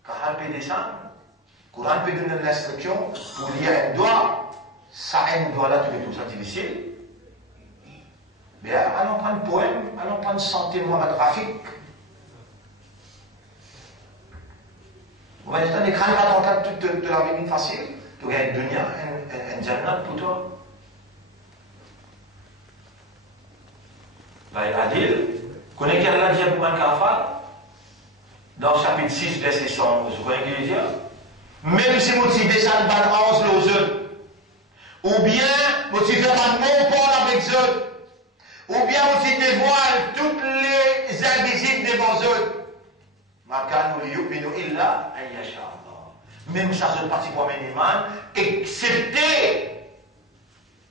Quand on peut descendre, Coran peut donner l'instruction pour lire un doigt, ça un doigt là, tu fais tout ça difficile. Mais allons prendre un poème, allons prendre santé Mohamed Rafik. Vous voyez, les crânes là, dans toute la vie facile, tu gagnes une dunya, un jannat pour toi. Là, il a dit, connaissez qu'elle a dit pour un kafar, dans le chapitre 6, verset 100, vous connaissez qu'il dit, même si motivé ça ne balance les autres, ou bien motivé par mon port avec eux, ou bien aussi dévoile toutes les invisibles devant eux. Même ça, c'est parti pour un iman, excepté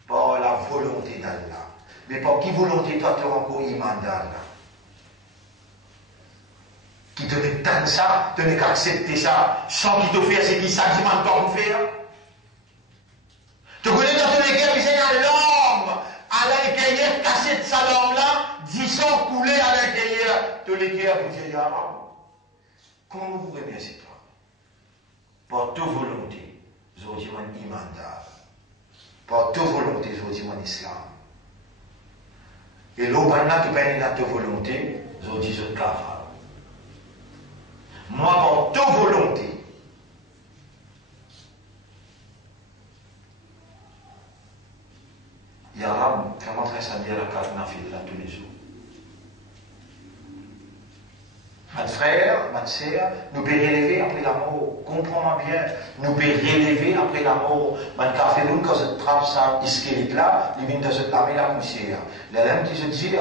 par la volonté d'Allah. Mais par qui volonté toi, tu as encore iman d'Allah? Qui te donne ça, tu n'as qu'à accepter ça, sans qu'il te fasse ce qu'il s'agit maintenant de faire. Tu connais dans tous les cas, il y a l'homme à l'intérieur, cassé de sa langue là, 10 ans coulés à l'intérieur. Tous les cas, vous dites, comment vous remerciez toi? Par toute volonté, je dis mon iman d'Allah. Par toute volonté, je dis mon islam. Et l'eau, maintenant, tu peux ta volonté, je dis je kafar. Moi, par toute volonté, Ya Rab, fais-moi très samedi à la carte nafil là tous les jours. Mon frère, ma sœur, nous pouvons relever après la mort. Comprends-moi bien. Nous pouvons relever après la mort. Mon café, nous, quand je trappe ça, squelette là, il vient de se laver la poussière. Les lames qui se disent,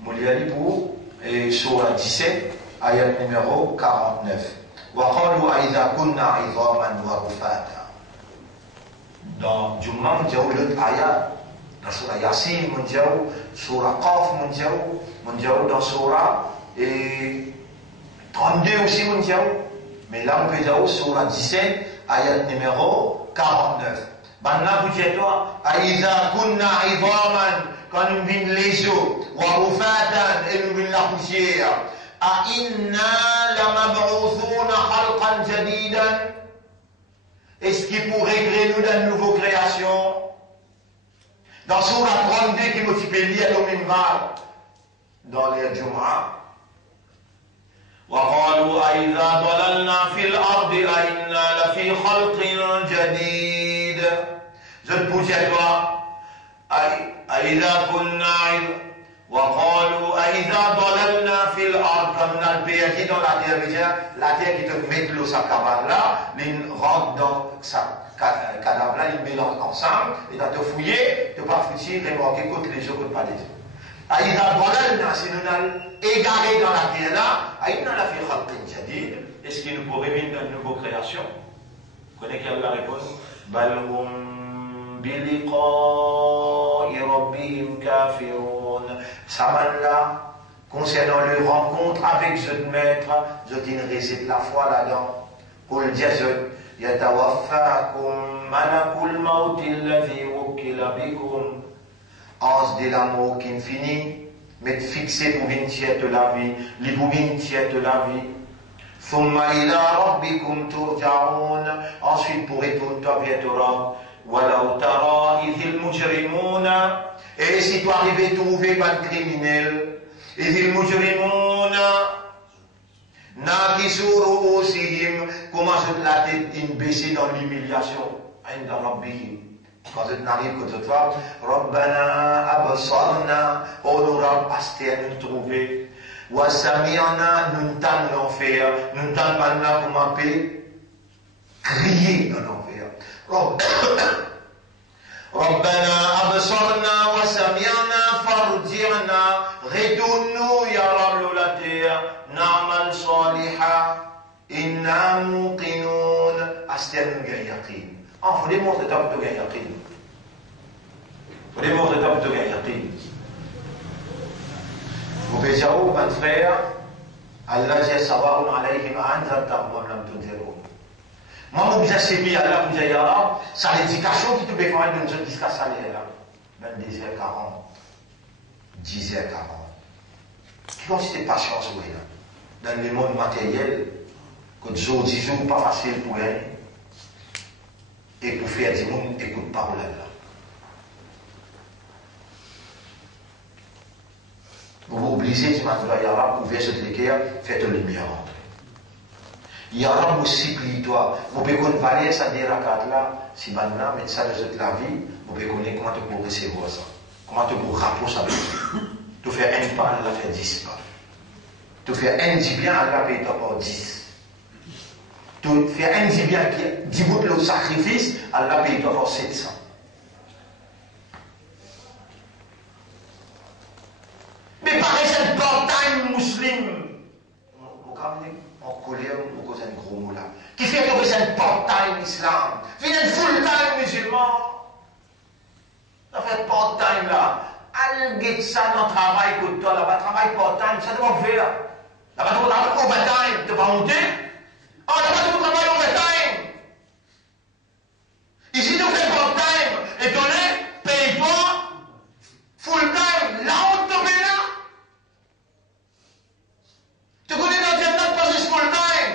moi, il y a pour et surah 17, ayat numéro 49. وَقَالُوا أَإِذَا كُنَّا عِظَامًا وَرُفَاتًا. Dans Jum'ah, nous avons l'autre ayat. Dans surah Yasin, nous avons surah Qaf, nous avons dans surah 32 aussi, nous avons. Mais là, on peut dire surah 17, ayat numéro 49. Maintenant, vous dites toi, Aïza kunna idaman, quand nous vîmes les os, wa rufatan, et nous vîmes la poussière. A inna lamab'outhuna khalqan jadidan. Est-ce qu'il pourrait créer nous d'une nouvelle création? Dans surah 32 qui m'occupait lié au minbar, dans les Jum'ah. وقالوا أئذا ضللنا في الأرض أئنا لفي خلق جديد. Je te pose à toi, أئذا كنا وقالوا أئذا ضللنا في الأرض, comme on a le pays dans la terre qui te met l'eau sa cabane là, il rentre dans sa cadavre là, il mélange ensemble, et tu te fouillé, tu pas foutu, remorqué contre les autres, pas les autres. أئذا ضللنا, si nous allons égarés dans la terre là, أئنا لفي خلق جديد, est-ce qu'il nous pourrait venir d'une nouvelle création? Vous connaissez quelle est la réponse? بل هم بلقاء ربهم كافرون. Saman là, concernant leur rencontre avec ce maître, je t'ai récite la foi là-dedans. قل جزء يتوفاكم ملك الموت الذي وكل بكم. Ange de l'amour qui est fini, mais fixé pour une tiers de la vie, les pour une tiers de la vie. ثم إلى ربكم ترجعون. Ensuite pour retourner toi vers Torah. ولو ترى إذ المجرمون. Et si tu arrives à trouver pas de criminel, إذ المجرمون ناكسوا رؤوسهم, comment je la tête baissée dans l'humiliation, عند ربهم. Quand tu n'arrives que tu vois, Rabbana absarna, oh nous Rabb, astère nous trouver, wa sami'na, nous t'en l'enfer, nous t'en pas pour m'appeler, crier dans l'enfer. Rabbana absarna wa sami'na farji'na, retourne-nous ya Rabb la terre, na'mal saliha, inna muqinun, astère nous gagnons. Il faut démontrer que tu as gagné yaqin. Il faut démontrer que tu as gagné yaqin. Vous pouvez dire, oh, mon frère, Allah dit, sawaun alayhim anzartahum am lam tunzirhum. Moi, je sais bien, Allah vous dit, c'est l'éducation qui te peut faire de nous jusqu'à ça, là. 22h40, 10h40. Qui ont cette patience, oui, là, dans le monde matériel, que jour, 10 jours, pas facile pour elle. Et pour faire du monde, écoute parole là. Vous vous obligez, je m'en dis, Yarab, ouvrir cette l'équerre, faites le lumière rentrer. Yarab aussi, plie-toi. Vous pouvez connaître valer ça des rakats là, si maintenant, mais ça de la vie, vous pouvez connaître comment tu peux recevoir ça. Comment tu peux rapprocher ça. Tu fais un pas, Allah fait 10 pas. Tu fais un dit bien, Allah paye d'abord 10. Tu fais un dit bien qui dit le sacrifice, Allah paye d'abord 700. Mais par exemple, portail musulman, vous comprenez, en colère, vous causez un gros mot là, qui fait que vous êtes portail islam, vous êtes full-time musulman, ça fait portail là, allez ça dans le travail que toi là-bas, travail portail, ça doit faire. Là-bas, tu vas overtime, tu vas monter. Oh, là-bas, tu vas travailler overtime. Ici, tu fais part-time. Et ton paye pas full-time. Là, on te met là. Tu connais dans le temps de full-time.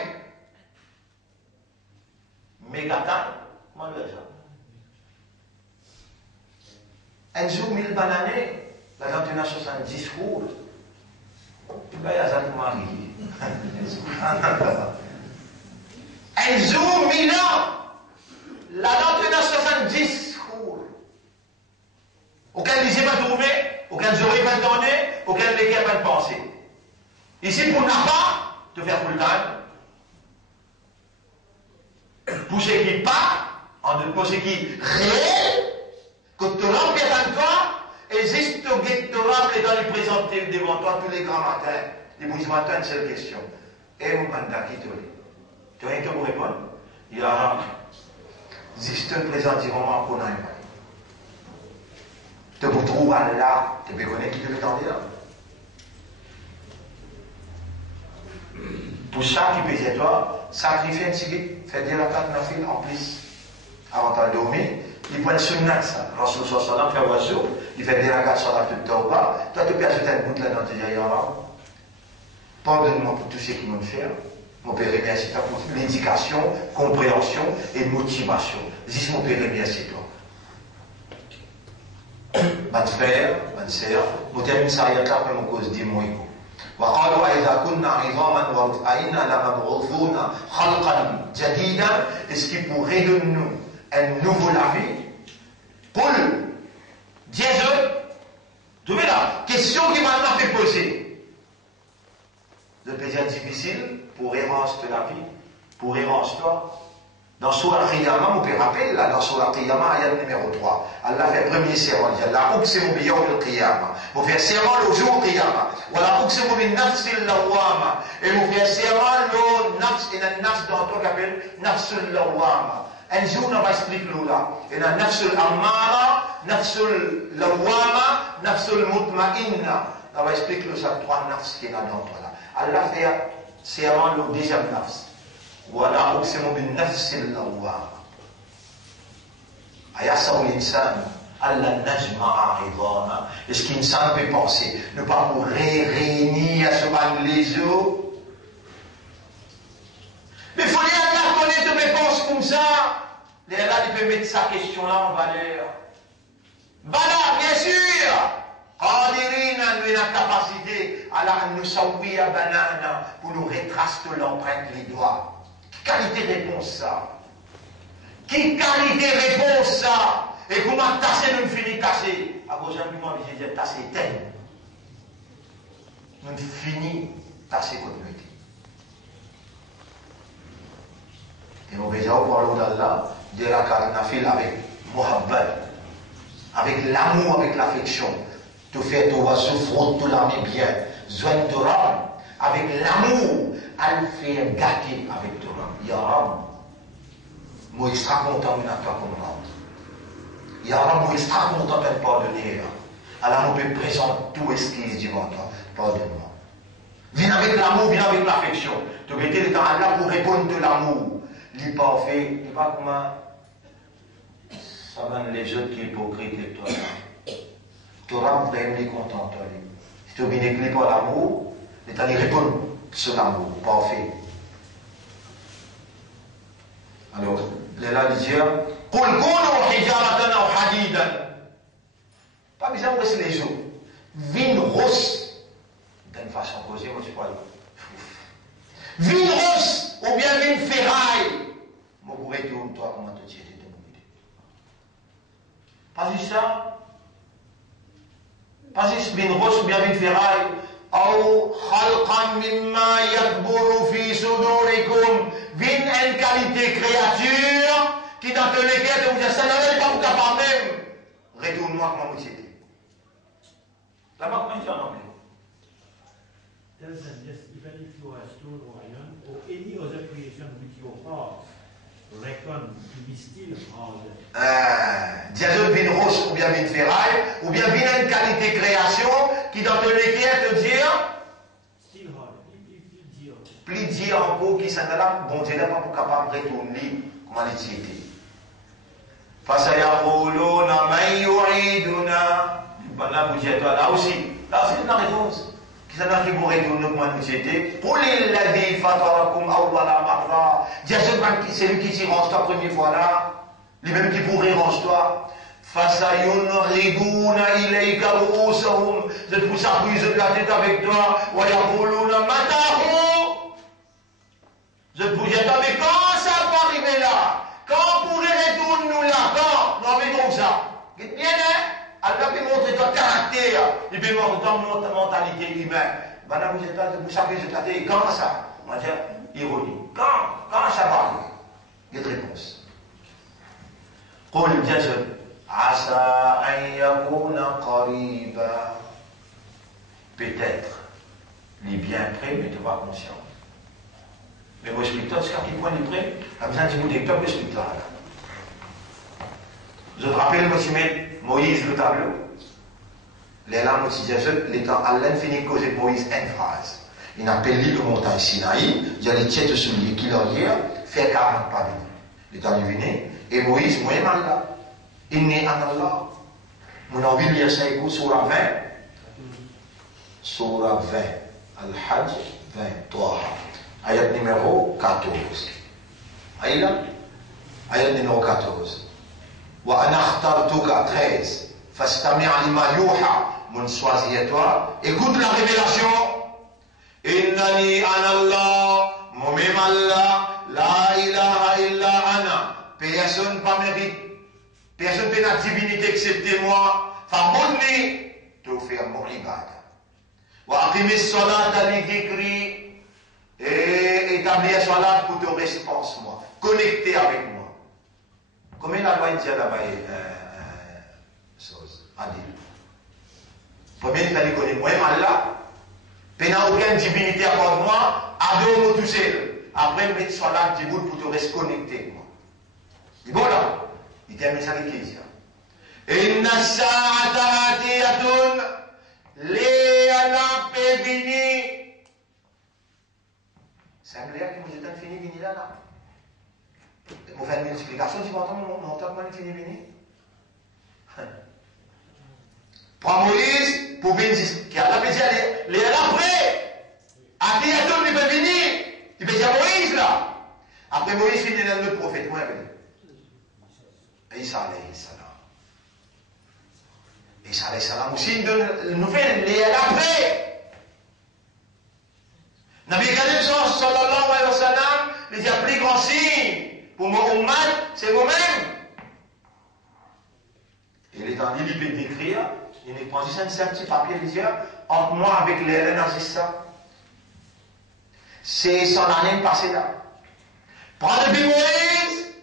Méga-time. Moi, je ça. Un jour, 1000 bananes. Là, tu as 70 jours. Là, il y a ça qui m'arrive. Un jour, 1000 ans. Là-dedans, tu as 70 jours. Aucun lycée va trouver, aucun jury va te donner, aucun légué va te penser. Ici, pour n'a pas, te faire full time. Pour ce qui pas, pour ce qui réel, que tu l'empêches en toi, existe que tu vas et dans les présenter devant toi tous les grands matins. Les bouges matins, une seule question. Et mon mandat qui te dit. Tu as rien que vous répondre? Il y a. Si je te présente vraiment qu'on a un tu vous trouves là, tu peux connaître qui te veut là. Pour ça qui peut dire toi, sacrifier un petit faire dire la carte de la file en plus. Avant de dormir, il prend le sunnat ça. Rasul sallam fait oiseau, il fait dire la carte sur la toute tauba. Toi tu peux ajouter un bout là-dedans, tu dis ya Rab, pardonne-moi pour tout ce qu'ils m'ont fait. Mon Père remercie toi pour l'éducation, compréhension et motivation. Dis mon Père remercie toi. Mon frère, ma sœur, vous terminez ça il y a là pour mon cause dit mon écho. وقالوا إذا كنا عظاما ورفعنا لمبعوثون خلقا جديدا. Est-ce qu'il pourrait de nous un nouveau la vie? قل Dieu, tu vois la question qui maintenant fait poser. Le plaisir difficile pour errance de la vie, pour errance toi. Dans Surah Qiyamah, on peut rappeler, là, dans Surah Qiyamah, ayat numéro 3. Allah fait premier serment, il dit, la uqsimu bi yawm al-qiyamah. On fait serment le jour Qiyamah. Wa la uqsimu bin nafs al-lawwama. Et on fait serment le nafs, et la nafs dans toi qu'appelle nafs al-lawwama. Un jour, on va expliquer là. Et la nafs al-ammara, nafs al-lawwama, nafs al-mutma'inna. On va expliquer ça, trois nafs qui est là dans toi là. Allah fait serment le deuxième nafs. ولا أقسم بالنفس اللوامة أيحسب الإنسان ألا نجمع عظاما. Est-ce qu'insan peut penser ne pas pourrait réunir sur les eaux? Mais il faut dire Allah connaît de réponses comme ça. Allah il peut mettre sa question là en valeur. Bala, bien sûr. Qadirina, nous avons la capacité à nous sauver banana pour nous retracer l'empreinte les doigts. Qualité réponse ça? Qui qualité réponse ça? Et comment tasser nous finit casser? À cause d'un moment, je dis tasser tel. Nous finit tasser comme nous dit. Et on va voir d'Allah, de la carnafil avec Muhammad, avec l'amour, avec l'affection. Tu fais, tu vas souffrir, tu l'aimes bien. Zoin de rame, avec l'amour, à le faire gâter avec toi. Ya Rab, moi extra content de toi comme rentre. Ya Rab, moi extra content de te pardonner. Alors on peut présenter tout esquisse devant toi. Pardonne-moi. Viens avec l'amour, viens avec l'affection. Tu veux dire, dans Allah pour répondre de l'amour. Lui pas fait, tu sais pas comment ça va les autres qui sont hypocrites et toi. Tu auras vraiment les contents, toi. Si tu viens écrit par l'amour, tu vas répondre sur l'amour, pas fait. Alors, là, il dit, قُلْ كُونُوا حِجَارَةً أَوْ حَدِيدًا. Pas besoin de rester les eaux. Vin rosse. D'une façon posée, moi je crois. Vin rosse, ou bien vin ferraille. Moi, vous retourne, toi, comment tu étais de mon idée. Pas juste ça. Pas juste vin rosse, ou bien vin ferraille. أو خلقا مما يكبر في صدوركم. Vine une qualité créature qui dans tous les cas vous dit ça n'avait pas vous capable même. Retourne-moi comment vous étiez. La marque même en anglais. Tells them yes, even if you are stone or iron or any other creation with your heart, reckon to be still hard. Diazot vine roche ou bien vine ferraille ou bien vine une qualité création qui dans tous les cas te dit still hard. Plus dire encore qui s'en là, bon Dieu n'est pas capable de retourner comment il était. فسيقولون من يعيدنا. Là vous dites là aussi, là c'est la réponse. Qui s'en a qui vous retourner comment nous était. قل الذي فطركم أول مرة. C'est lui qui t'y range toi première fois là. Lui-même qui pourrait range toi. فسينغضون إليك رؤوسهم. Je te pousse à bouger la tête avec toi. ويقولون متى هو. Je te bouge à mais quand ça va arriver là? Quand pourrait retourner nous là? Quand? Nous avons ça. Bien, hein? Allah peut montrer ton caractère. Il peut montrer ton mentalité humaine. Madame, vous savez, je t'ai quand ça? On va dire ironie. Quand ça va arriver? Il y a de réponse. قل جزل عسى أن يكون قريبا. peut-être, les biens prêts, mais tu n'es pas conscient. Mais moi, je suis toi, c'est quand il point les prêts, la besoin de vous dire, toi, je suis toi, là. Vous vous rappelez, moi, je Moïse, le tableau. Les lames aussi, l'état Alain finit de causer Moïse une phrase. Il appelle l'île de montagne Sinaï, il y a les tiètes souliers qui leur disent, fait 40 pas venir. L'état diviné, et Moïse, moi, mal là. Il n'est en Allah. Mon envie de lire ça, écoute, Surah 20. Surah 20. Al-Hajj 20. Toha. Ayat numéro 14. Aïla? Ayat numéro 14. Wa ana akhtartuka 13. Fastami' lima yuha. Mon choisi à toi. Écoute la révélation. Innani anallah. Moi-même Allah. La ilaha illa ana. Personne pas mérite. Personne n'a la divinité excepté moi. Famonni. Tout faire mon ibad. Wa aqimi salat li dhikri. Et établir salat pour te réponse moi. Connecter avec moi. Comment la loi dit là-bas chose. Adil. Premier, il fallait connaître moi, Allah. Pena aucune divinité à part de moi, adore tout seul. Après, mettre salat pour te reconnecter avec moi. Il bon là. Il termine ça avec qui? Inna sa'ata atiyatun li ala pedini. C'est un clair qui vous est fini, vini là, là. Vous faites une explication, si vous entendez mon temps, comment il finit, vini? Prends Moïse, pour venir, qui a la plaisir, les après. Après, il y a tout, il peut venir. Il peut dire Moïse, là. Après Moïse, il est le prophète, moi, Isa alayhi salam. Isa alayhi salam aussi une nouvelle, les après. Nabi Karim sallallahu alayhi wa sallam, il dit, plus grand signe pour mon ummat, c'est moi-même. Il est en train de décrire, il est prend juste un petit papier, il dit, entre moi avec les reines ça. C'est son année passée là. Prends depuis Moïse,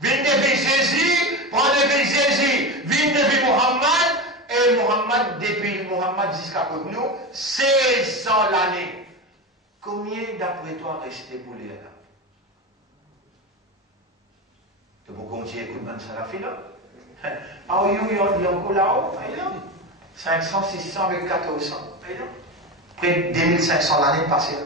viens depuis Jésus, prends depuis Jésus, viens depuis Muhammad, et Muhammad, depuis Muhammad jusqu'à nous, 1600 l'année. Combien d'après toi resté pour les là? Tu peux continuer écoute dans ça la fille là? Ah oui, il y a encore là-haut, 500, 600 avec 1400. Près de 2500 l'année passée.